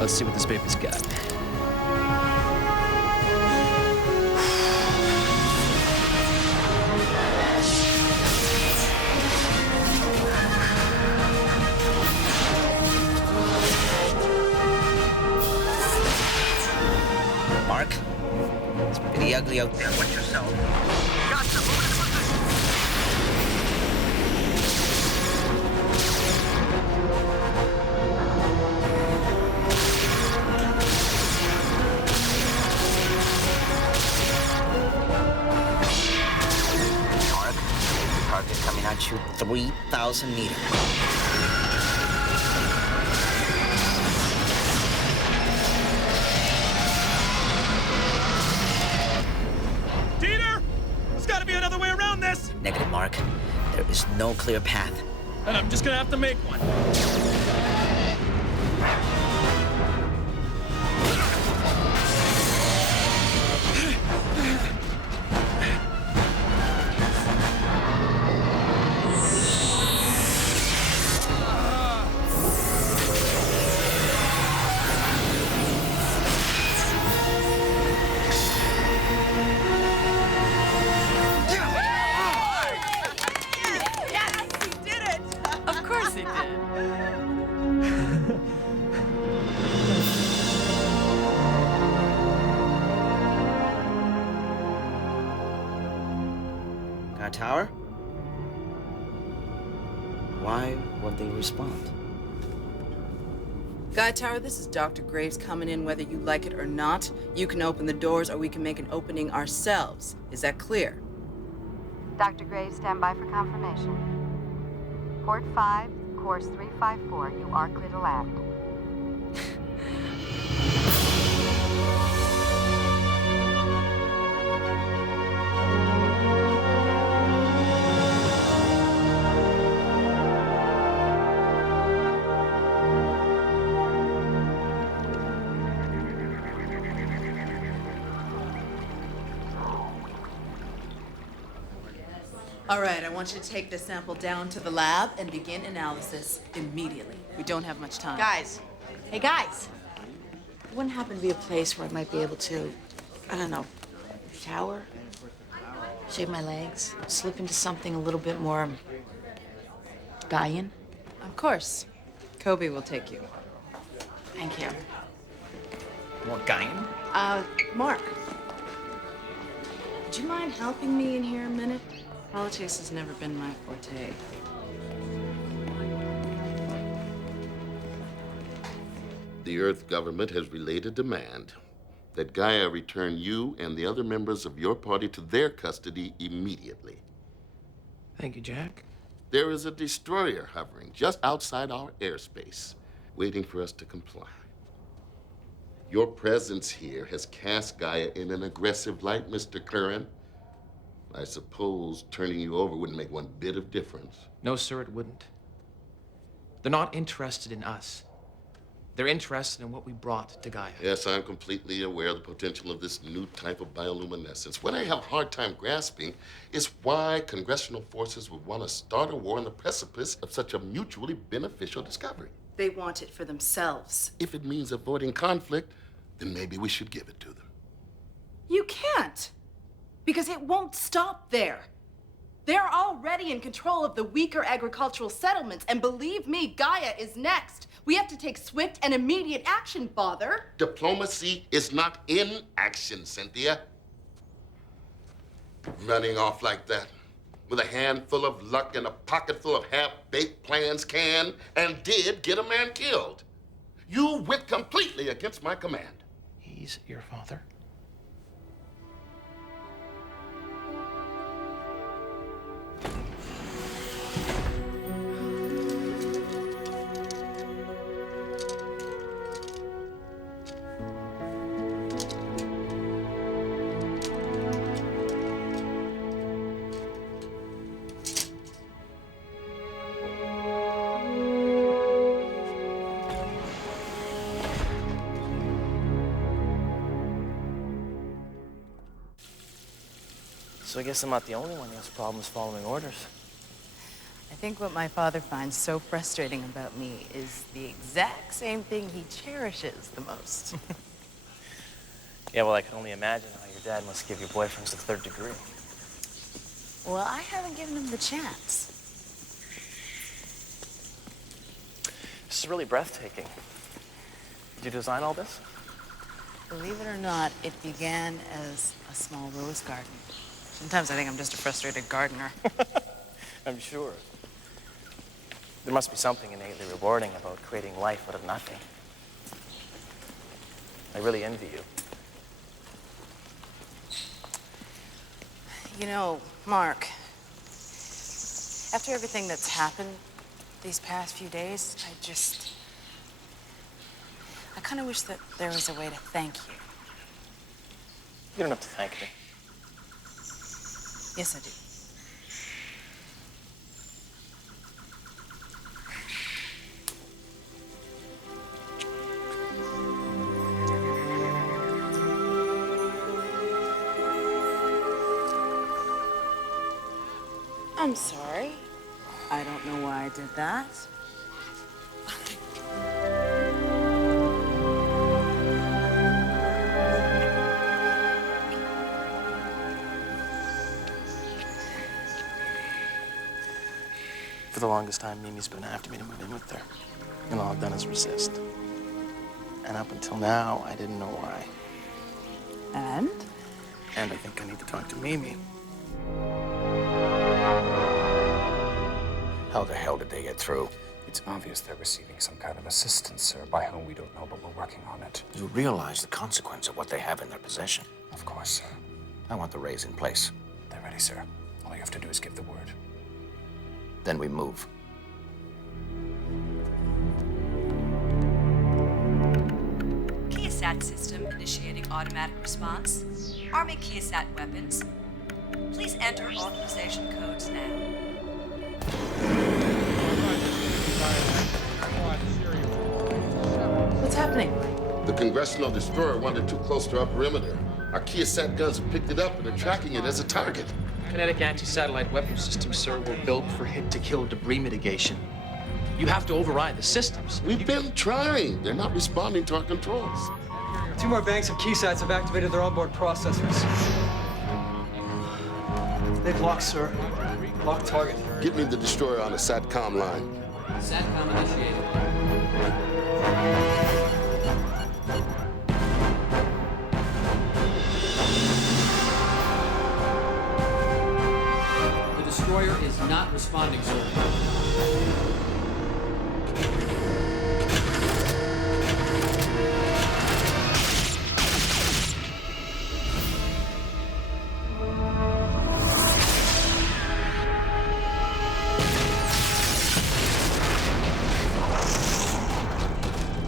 Let's see what this baby's got. Mark, it's pretty ugly out there. Watch yourself. Gotcha. Move into position. Mark, target coming at you 3,000 meters. Negative, Mark. There is no clear path. And I'm just gonna have to make one. Got a tower? Why won't they respond? Guy Tower, this is Dr. Graves coming in whether you like it or not. You can open the doors or we can make an opening ourselves. Is that clear? Dr. Graves, stand by for confirmation. Port 5, course 354. You are clear to land. All right, I want you to take this sample down to the lab and begin analysis immediately. We don't have much time. Guys. Hey, guys. Wouldn't happen to be a place where I might be able to, I don't know, shower, shave my legs, slip into something a little bit more Gaian? Of course. Kobe will take you. Thank you. More Gaian? Mark. Would you mind helping me in here a minute? Politics has never been my forte. The Earth government has relayed a demand that Gaia return you and the other members of your party to their custody immediately. Thank you, Jack. There is a destroyer hovering just outside our airspace, waiting for us to comply. Your presence here has cast Gaia in an aggressive light, Mr. Curran. I suppose turning you over wouldn't make one bit of difference. No, sir, it wouldn't. They're not interested in us. They're interested in what we brought to Gaia. Yes, I'm completely aware of the potential of this new type of bioluminescence. What I have a hard time grasping is why congressional forces would want to start a war on the precipice of such a mutually beneficial discovery. They want it for themselves. If it means avoiding conflict, then maybe we should give it to them. You can't, because it won't stop there. They're already in control of the weaker agricultural settlements, and believe me, Gaia is next. We have to take swift and immediate action, Father. Diplomacy is not in action, Cynthia. Running off like that, with a handful of luck and a pocket full of half-baked plans can and did get a man killed. You went completely against my command. He's your father? So I guess I'm not the only one who has problems following orders. I think what my father finds so frustrating about me is the exact same thing he cherishes the most. Yeah, well, I can only imagine how your dad must give your boyfriends the third degree. Well, I haven't given him the chance. This is really breathtaking. Did you design all this? Believe it or not, it began as a small rose garden. Sometimes I think I'm just a frustrated gardener. I'm sure. There must be something innately rewarding about creating life out of nothing. I really envy you. You know, Mark, after everything that's happened these past few days, I kind of wish that there was a way to thank you. You don't have to thank me. Yes, I do. I'm sorry. I don't know why I did that. For the longest time, Mimi's been after me to move in with her. And all I've done is resist. And up until now, I didn't know why. And? And I think I need to talk to Mimi. How the hell did they get through? It's obvious they're receiving some kind of assistance, sir, by whom we don't know, but we're working on it. You realize the consequence of what they have in their possession? Of course, sir. I want the rays in place. They're ready, sir. All you have to do is give the word. Then we move. Kiosat system initiating automatic response. Arming Kiosat weapons. Please enter authorization codes now. What's happening? The Congressional Destroyer wandered too close to our perimeter. Our Kiosat guns have picked it up and are tracking it as a target. Kinetic anti-satellite weapon systems, sir, were built for hit-to-kill debris mitigation. You have to override the systems. We've been trying. They're not responding to our controls. 2 more banks of Keysats have activated their onboard processors. They've locked, sir. Locked target. Get me the destroyer on a SATCOM line. SATCOM initiated. The destroyer is not responding, sir.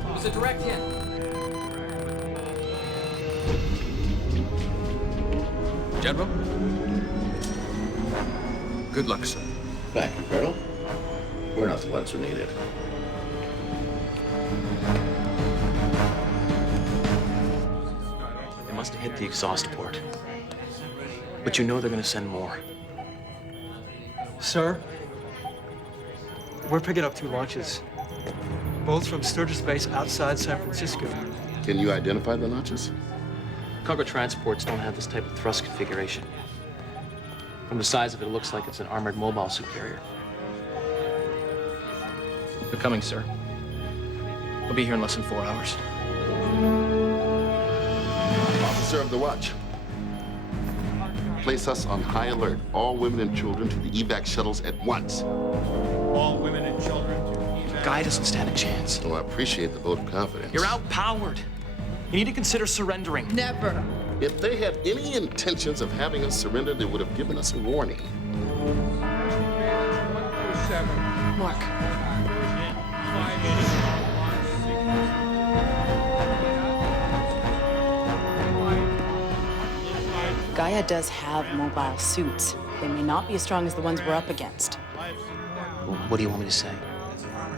It was a direct hit. General? Good luck, sir. Thank you, Colonel. We're not the ones who need it. They must have hit the exhaust port. But you know they're gonna send more. Sir, we're picking up 2 launches, both from Sturgis Base outside San Francisco. Can you identify the launches? Cargo transports don't have this type of thrust configuration. From the size of it, it looks like it's an armored mobile suit carrier. They're coming, sir. We'll be here in less than 4 hours. Officer of the watch. Place us on high alert. All women and children to the evac shuttles at once. All women and children to evac. Guy doesn't stand a chance. Oh, I appreciate the vote of confidence. You're outpowered. You need to consider surrendering. Never. If they had any intentions of having us surrender, they would have given us a warning. Mark. Gaia does have mobile suits. They may not be as strong as the ones we're up against. What do you want me to say?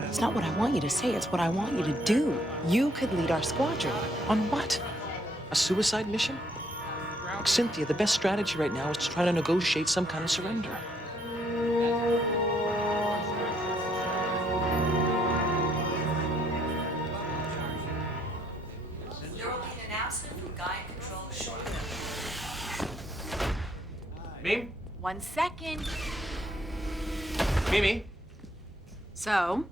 It's not what I want you to say, it's what I want you to do. You could lead our squadron. On what? A suicide mission? Look, Cynthia, the best strategy right now is to try to negotiate some kind of surrender. There will be an announcement from Gaia Control shortly. Mimi? 1 second. Mimi? So,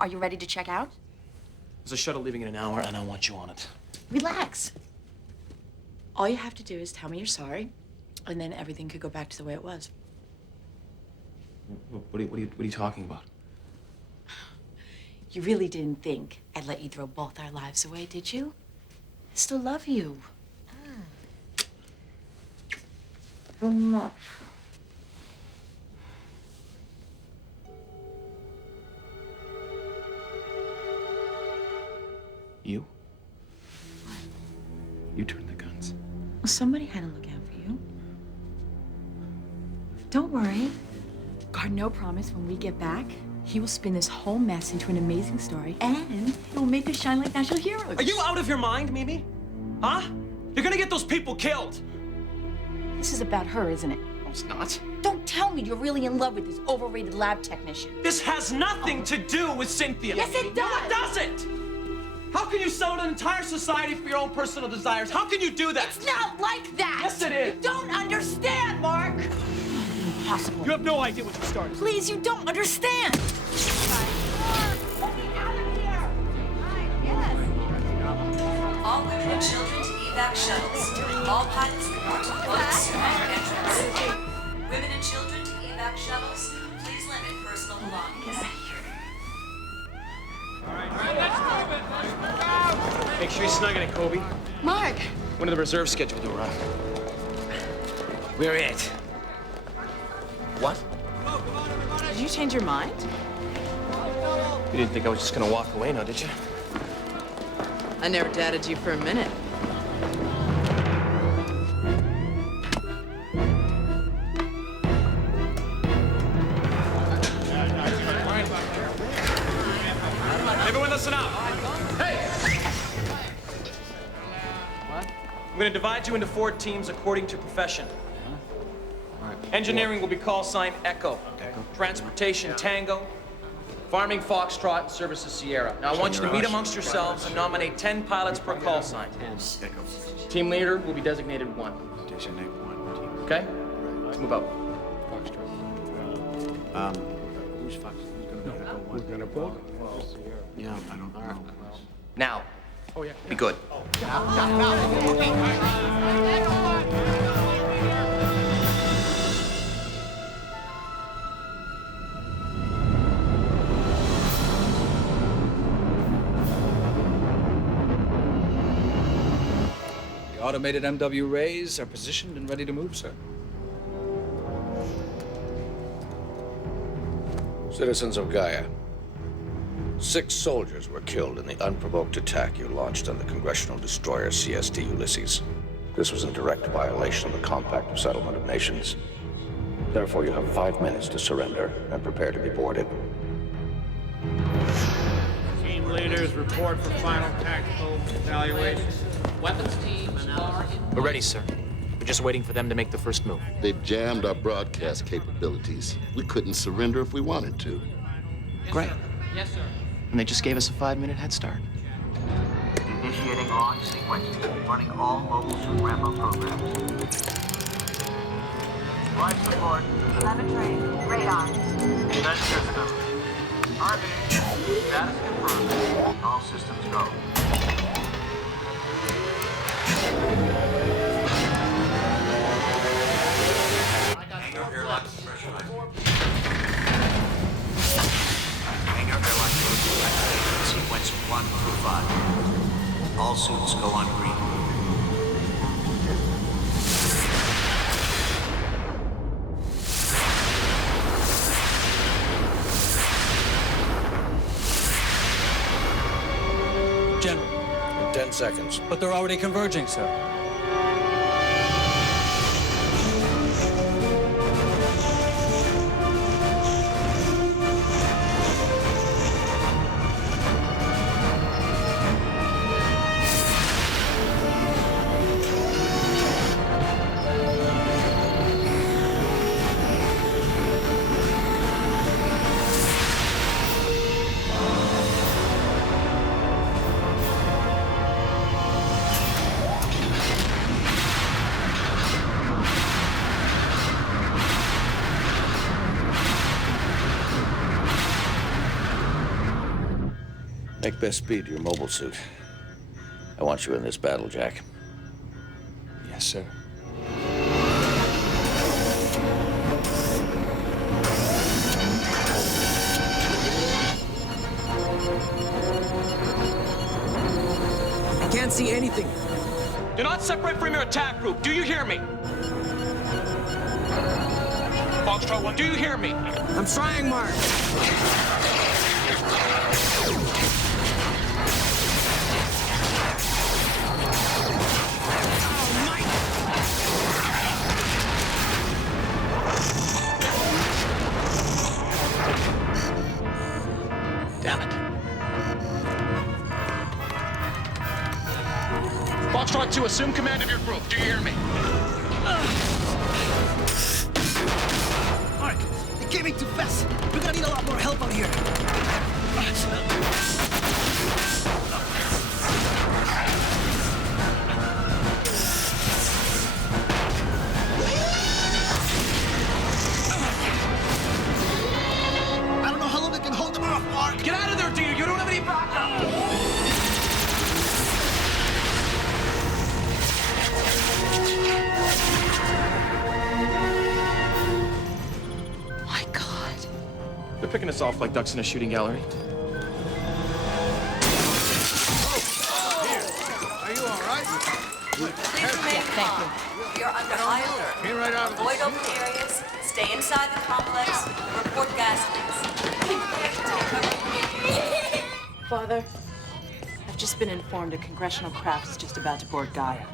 are you ready to check out? There's a shuttle leaving in an hour, and I want you on it. Relax. All you have to do is tell me you're sorry, and then everything could go back to the way it was. What are you talking about? You really didn't think I'd let you throw both our lives away, did you? I still love you. So much. You? You turned the guns. Well, somebody had to look out for you. Don't worry. Guard no promise when we get back. He will spin this whole mess into an amazing story, and it will make us shine like national heroes. Are you out of your mind, Mimi? Huh? You're gonna get those people killed. This is about her, isn't it? No, it's not. Don't tell me you're really in love with this overrated lab technician. This has nothing to do with Cynthia. Yes, it does. No, it doesn't. How can you sell an entire society for your own personal desires? How can you do that? It's not like that. Yes, it is. You don't understand, Mark. Impossible. You have no idea what you started. Please, you don't understand. All women and children to evac shuttles. All pilots report to the boats and entrance. Women and children to evac shuttles. Please limit personal belongings. Make sure you're snug in it, Kobe. Mark. When are the reserves scheduled to arrive? We're it. What? Did you change your mind? You didn't think I was just gonna walk away now, did you? I never doubted you for a minute. Everyone listen up. Hey! I'm gonna divide you into 4 teams according to profession. Engineering will be call sign Echo. Transportation Tango. Farming Foxtrot, and Services Sierra. Now I want you to meet amongst yourselves and nominate 10 pilots per call sign. Team leader will be designated 1. Okay? Let's move out. Who's Fox? Who's gonna vote? Yeah, I don't know. Now. Be good. The automated MW rays are positioned and ready to move, sir. Citizens of Gaia, 6 soldiers were killed in the unprovoked attack you launched on the Congressional Destroyer CST Ulysses. This was in direct violation of the Compact of Settlement of Nations. Therefore, you have 5 minutes to surrender and prepare to be boarded. Team leaders report for final tactical evaluation. Weapons teams are in... We're ready, sir. We're just waiting for them to make the first move. They've jammed our broadcast capabilities. We couldn't surrender if we wanted to. Great. Yes, sir. And they just gave us a 5-minute head start. Initiating launch sequence. Running all mobile suit ramp-up programs. Life support. Telemetry. Radar. Vent system. RV. Status confirmed. All systems go. Hangar airlock pressurized. Hangar airlock activated. Sequence 1 through 5. All suits go on green. General. In 10 seconds. But they're already converging, sir. Make best speed to your mobile suit. I want you in this battle, Jack. Yes, sir. I can't see anything. Do not separate from your attack group. Do you hear me? Foxtrot 1, do you hear me? I'm trying, Mark. Damn it. Foxtrot 2, assume command of your group. Do you hear me? Mark, they came in too fast. We're gonna need a lot more help out here. I don't know how long they can hold them off, Mark. Get out of there, dude! You don't have any backup! My God. They're picking us off like ducks in a shooting gallery. Are you all right? Please remain calm. We are under high alert. Came right out of Avoid open areas. Stay inside the complex. Report gas leaks. Father, I've just been informed a congressional craft is just about to board Gaia.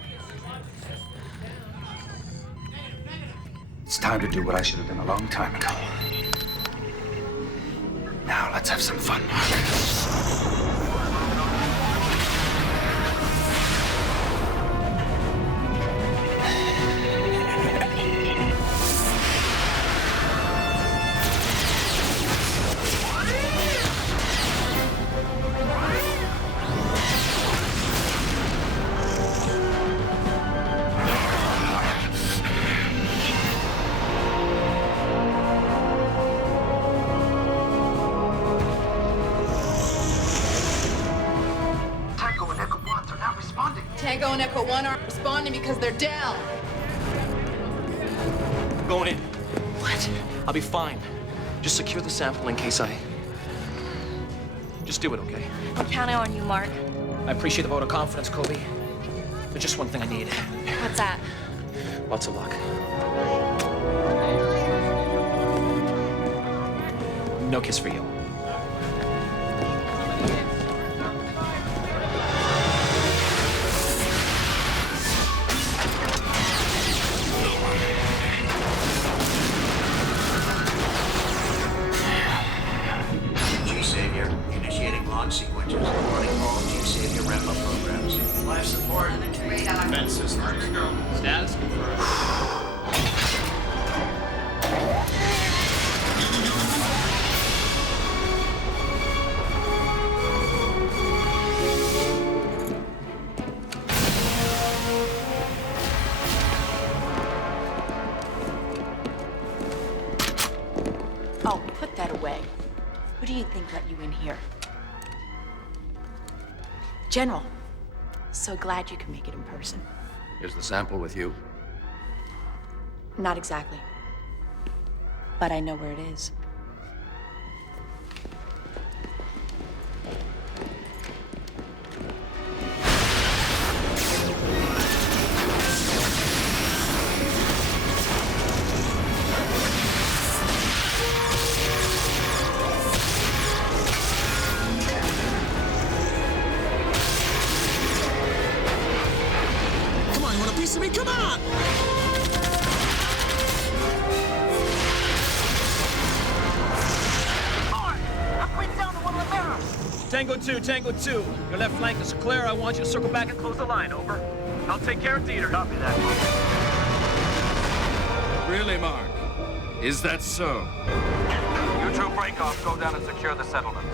It's time to do what I should have done a long time ago. Now let's have some fun, Mark. Tango and Echo 1 aren't responding because they're down. Going in. What? I'll be fine. Just secure the sample in case I... Just do it, okay? I'm counting on you, Mark. I appreciate the vote of confidence, Kobe. There's just one thing I need. What's that? Lots of luck. No kiss for you. systems. Status confirmed. Oh, put that away. Who do you think let you in here? General, so glad you can make it in person. Is the sample with you? Not exactly. But I know where it is. Come on! Tango 2. Your left flank is clear. I want you to circle back and close the line, over. I'll take care of Dieter. Copy that. Really, Mark? Is that so? You two break off. Go down and secure the settlement.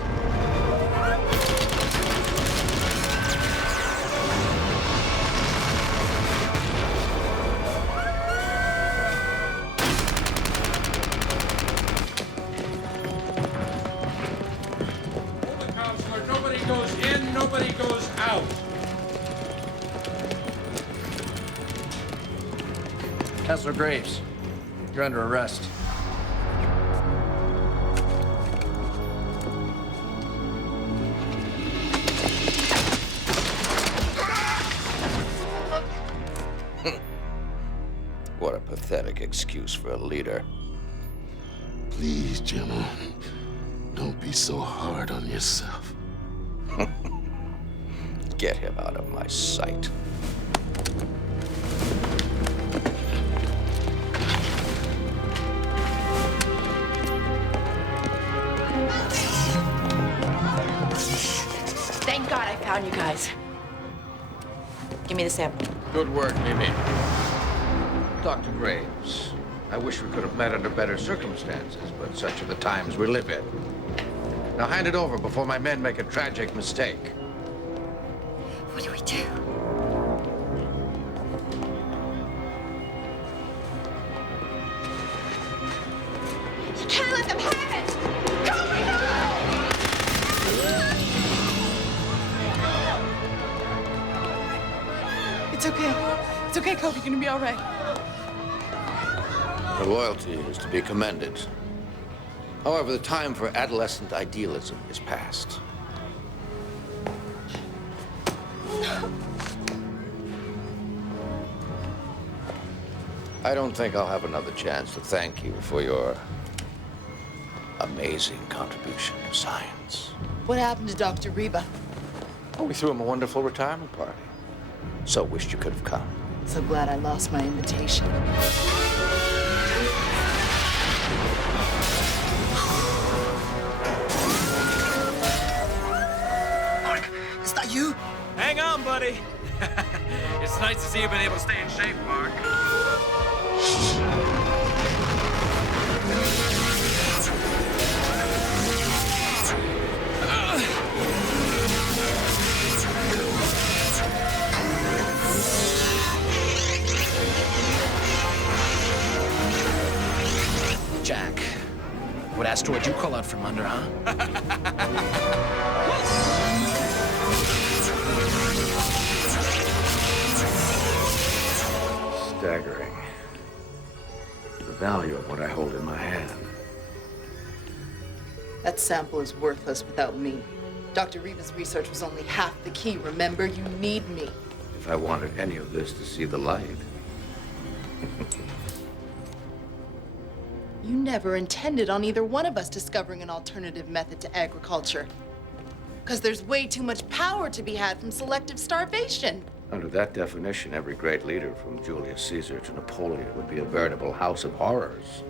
Nobody goes in, nobody goes out. Counselor Graves, you're under arrest. What a pathetic excuse for a leader. Please, General, don't be so hard on yourself. Get him out of my sight. Thank God I found you guys. Give me the sample. Good work, Mimi. Dr. Graves, I wish we could have met under better circumstances, but such are the times we live in. Now hand it over before my men make a tragic mistake. What do we do? You can't let them have it! It's okay. It's okay, Coke. You're gonna be all right. Her loyalty is to be commended. However, the time for adolescent idealism is past. I don't think I'll have another chance to thank you for your amazing contribution to science. What happened to Dr. Reba? Oh, we threw him a wonderful retirement party. So wished you could have come. So glad I lost my invitation. Mark, is that you? Hang on, buddy. It's nice to see you've been able to stay in shape, Mark. Jack, what asteroid you call out from under, huh? Staggering. The value of what I hold in my hand. That sample is worthless without me. Dr. Reba's research was only half the key. Remember, you need me. If I wanted any of this to see the light. You never intended on either one of us discovering an alternative method to agriculture. Because there's way too much power to be had from selective starvation. Under that definition, every great leader from Julius Caesar to Napoleon would be a veritable house of horrors.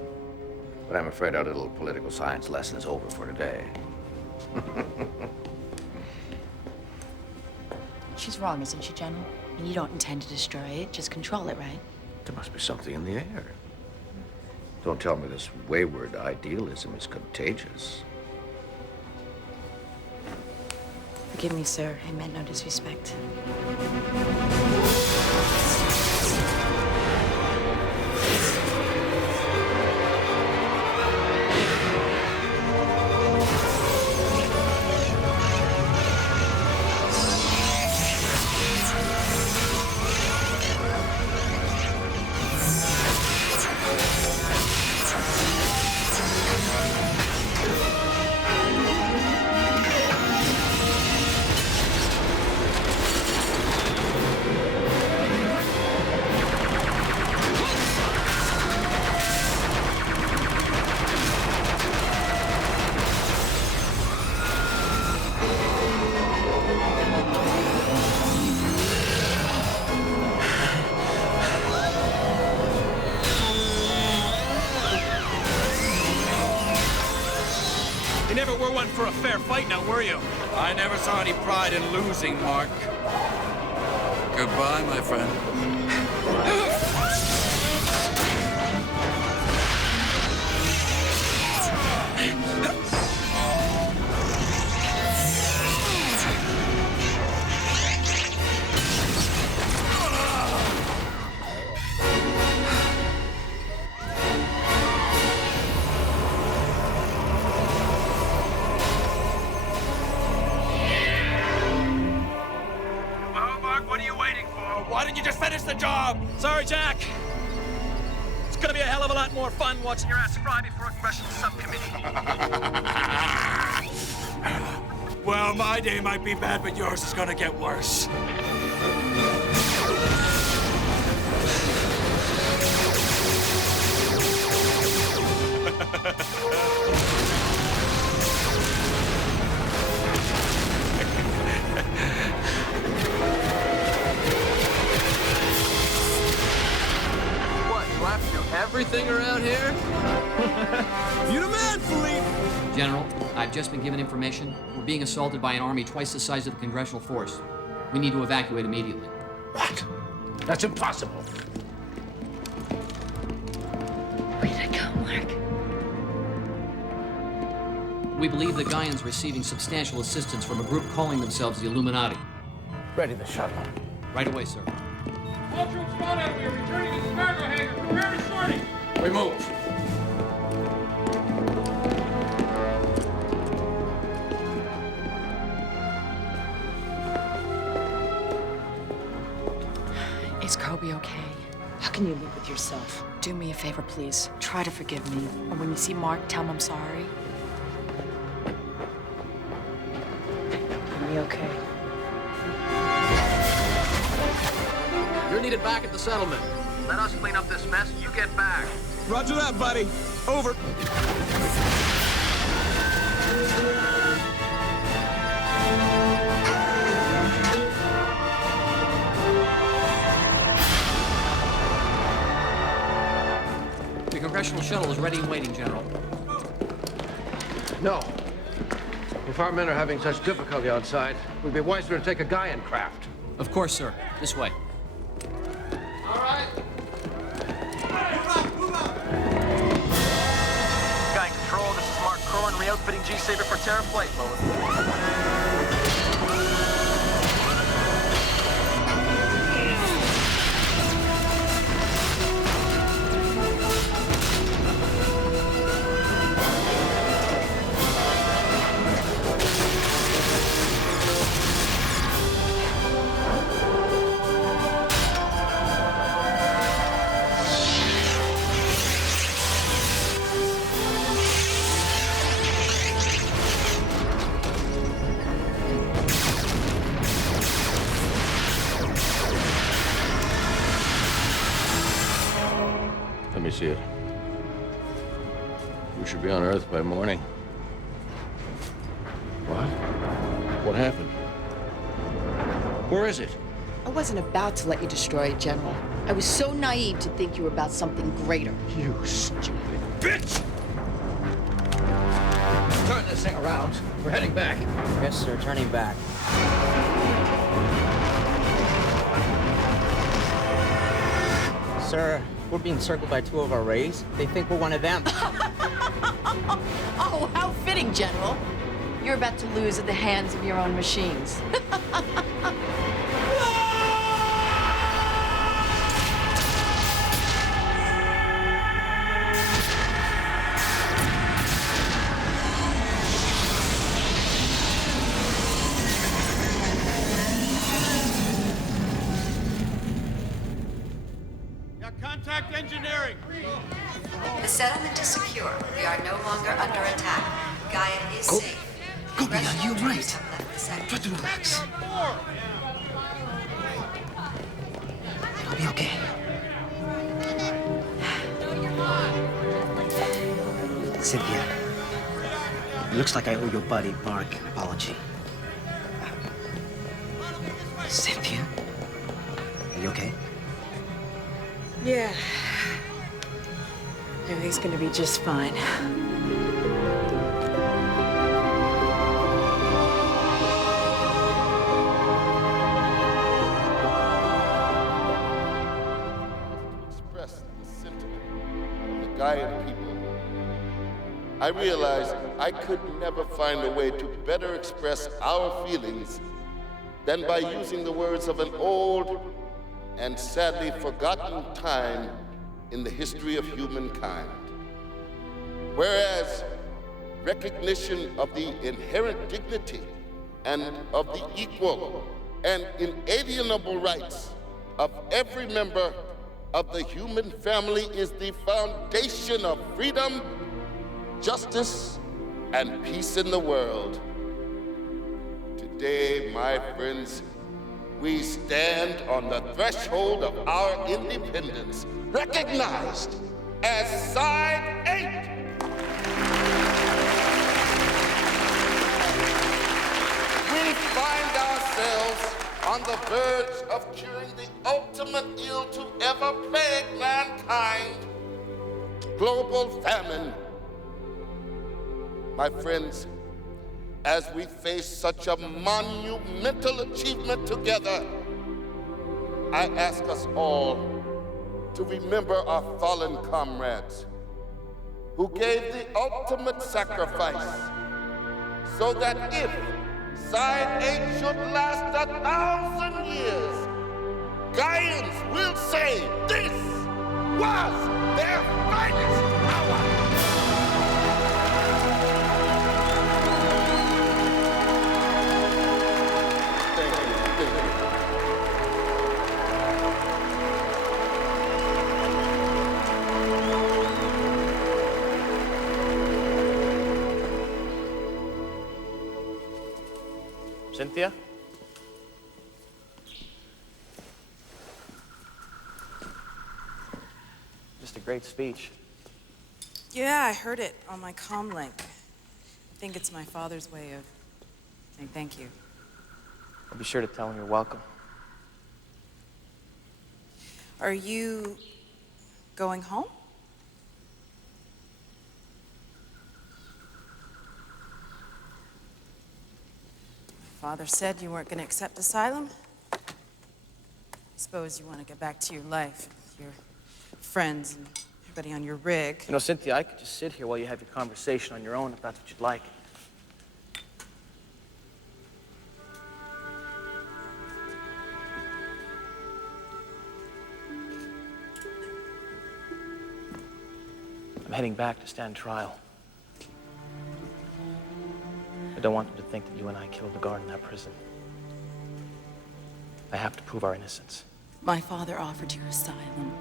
But I'm afraid our little political science lesson is over for today. She's wrong, isn't she, General? And you don't intend to destroy it, just control it, right? There must be something in the air. Don't tell me this wayward idealism is contagious. Forgive me, sir. I meant no disrespect. You never were one for a fair fight, now were you? I never saw any pride in losing, Mark. Goodbye, my friend. Why didn't you just finish the job? Sorry, Jack. It's gonna be a hell of a lot more fun watching your ass fry before a congressional subcommittee. Well, my day might be bad, but yours is gonna get worse. Everything around here? You the man, Philippe! General, I've just been given information. We're being assaulted by an army twice the size of the congressional force. We need to evacuate immediately. What? That's impossible. Where'd I go, Mark? We believe the Gaian's receiving substantial assistance from a group calling themselves the Illuminati. Ready the shuttle. Right away, sir. All troops spotted. We are returning to the cargo hangar. Prepare to sortie. We move. Is Kobe okay? How can you live with yourself? Do me a favor, please. Try to forgive me. Or when you see Mark, tell him I'm sorry. Are we okay? You're needed back at the settlement. Let us clean up this mess. You get back. Roger that, buddy. Over. The congressional shuttle is ready and waiting, General. No. If our men are having such difficulty outside, we'd be wiser to take a Gaian craft. Of course, sir. This way. All right. Guy in control, this is Mark Curran, re-outfitting G-SAVIOUR for Terra flight mode. Let me see it. We should be on Earth by morning. What? What happened? Where is it? I wasn't about to let you destroy it, General. I was so naive to think you were about something greater. You stupid Bitch! Turn this thing around. We're heading back. Yes, sir. Turning back. Sir, we're being circled by 2 of our rays. They think we're one of them. Oh, how fitting, General. You're about to lose at the hands of your own machines. Contact engineering. The settlement is secure. We are no longer under attack. Gaia is safe. Gobi, are you right? Try to relax. It'll be okay. Cynthia, it looks like I owe your buddy Mark an apology. Cynthia, are you okay? Yeah. Everything's gonna be just fine. Express the sentiment of the Gaian people. I realized I could never find a way to better express our feelings than by using the words of an old and sadly forgotten time in the history of humankind. Whereas recognition of the inherent dignity and of the equal and inalienable rights of every member of the human family is the foundation of freedom, justice, and peace in the world. Today, my friends, we stand on the threshold of our independence, recognized as Side 8. We find ourselves on the verge of curing the ultimate ill to ever plague mankind, global famine. My friends, as we face such a monumental achievement together, I ask us all to remember our fallen comrades who gave the ultimate sacrifice so that if Side 8 should last 1,000 years, Gaians will say this was their finest hour. Cynthia? Just a great speech. Yeah, I heard it on my comm link. I think it's my father's way of saying thank you. I'll be sure to tell him you're welcome. Are you going home? Father said you weren't going to accept asylum. I suppose you want to get back to your life, with your friends and everybody on your rig. You know, Cynthia, I could just sit here while you have your conversation on your own if that's what you'd like. I'm heading back to stand trial. I don't want them to think that you and I killed the guard in that prison. I have to prove our innocence. My father offered you asylum.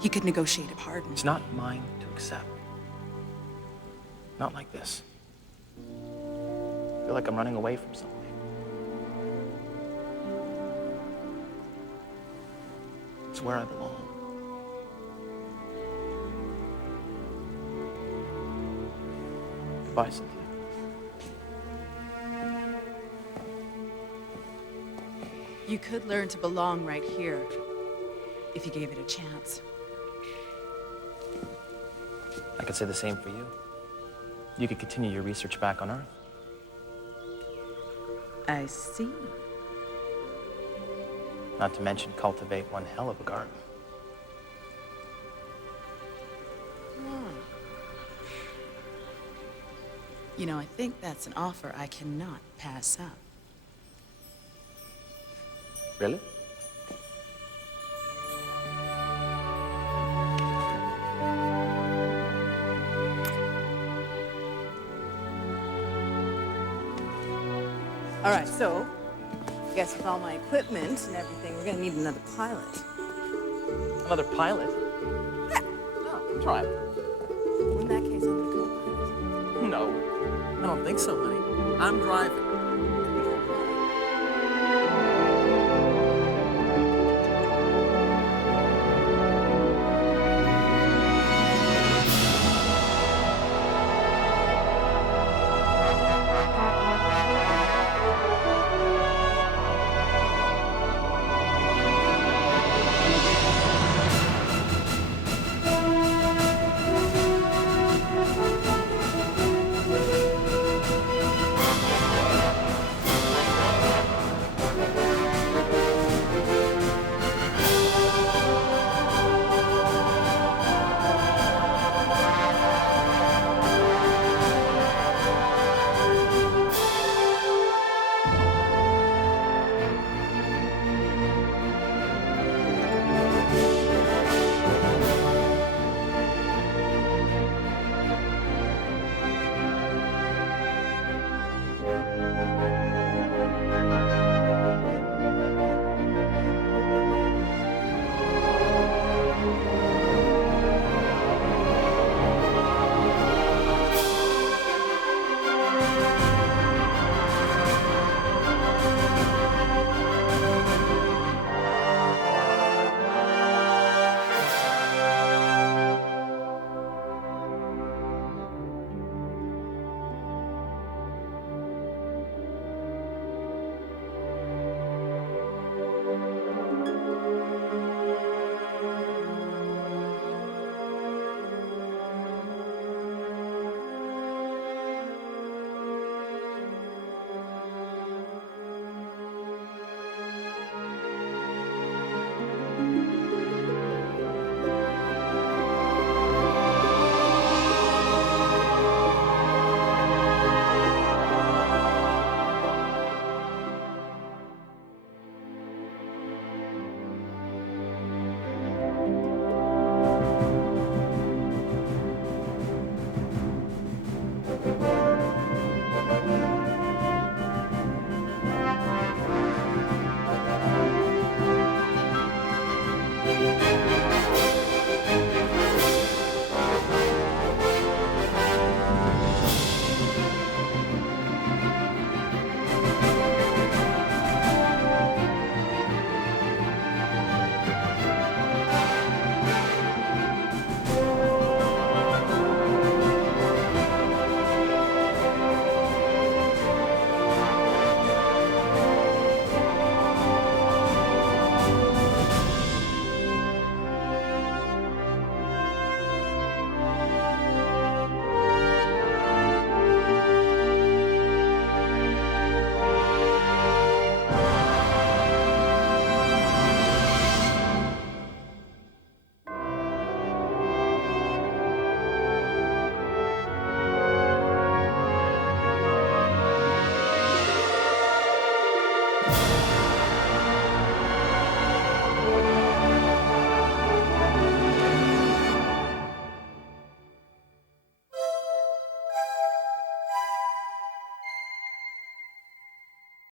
He could negotiate a pardon. It's not mine to accept. Not like this. I feel like I'm running away from something. It's where I belong. Goodbye, Cynthia. You could learn to belong right here, if you gave it a chance. I could say the same for you. You could continue your research back on Earth. I see. Not to mention cultivate one hell of a garden. You know, I think that's an offer I cannot pass up. Really? All right, so I guess with all my equipment and everything, we're gonna need another pilot. Another pilot? Yeah. No, try it. In that case, I'm gonna co-pilot. No, I don't think so, honey. I'm driving.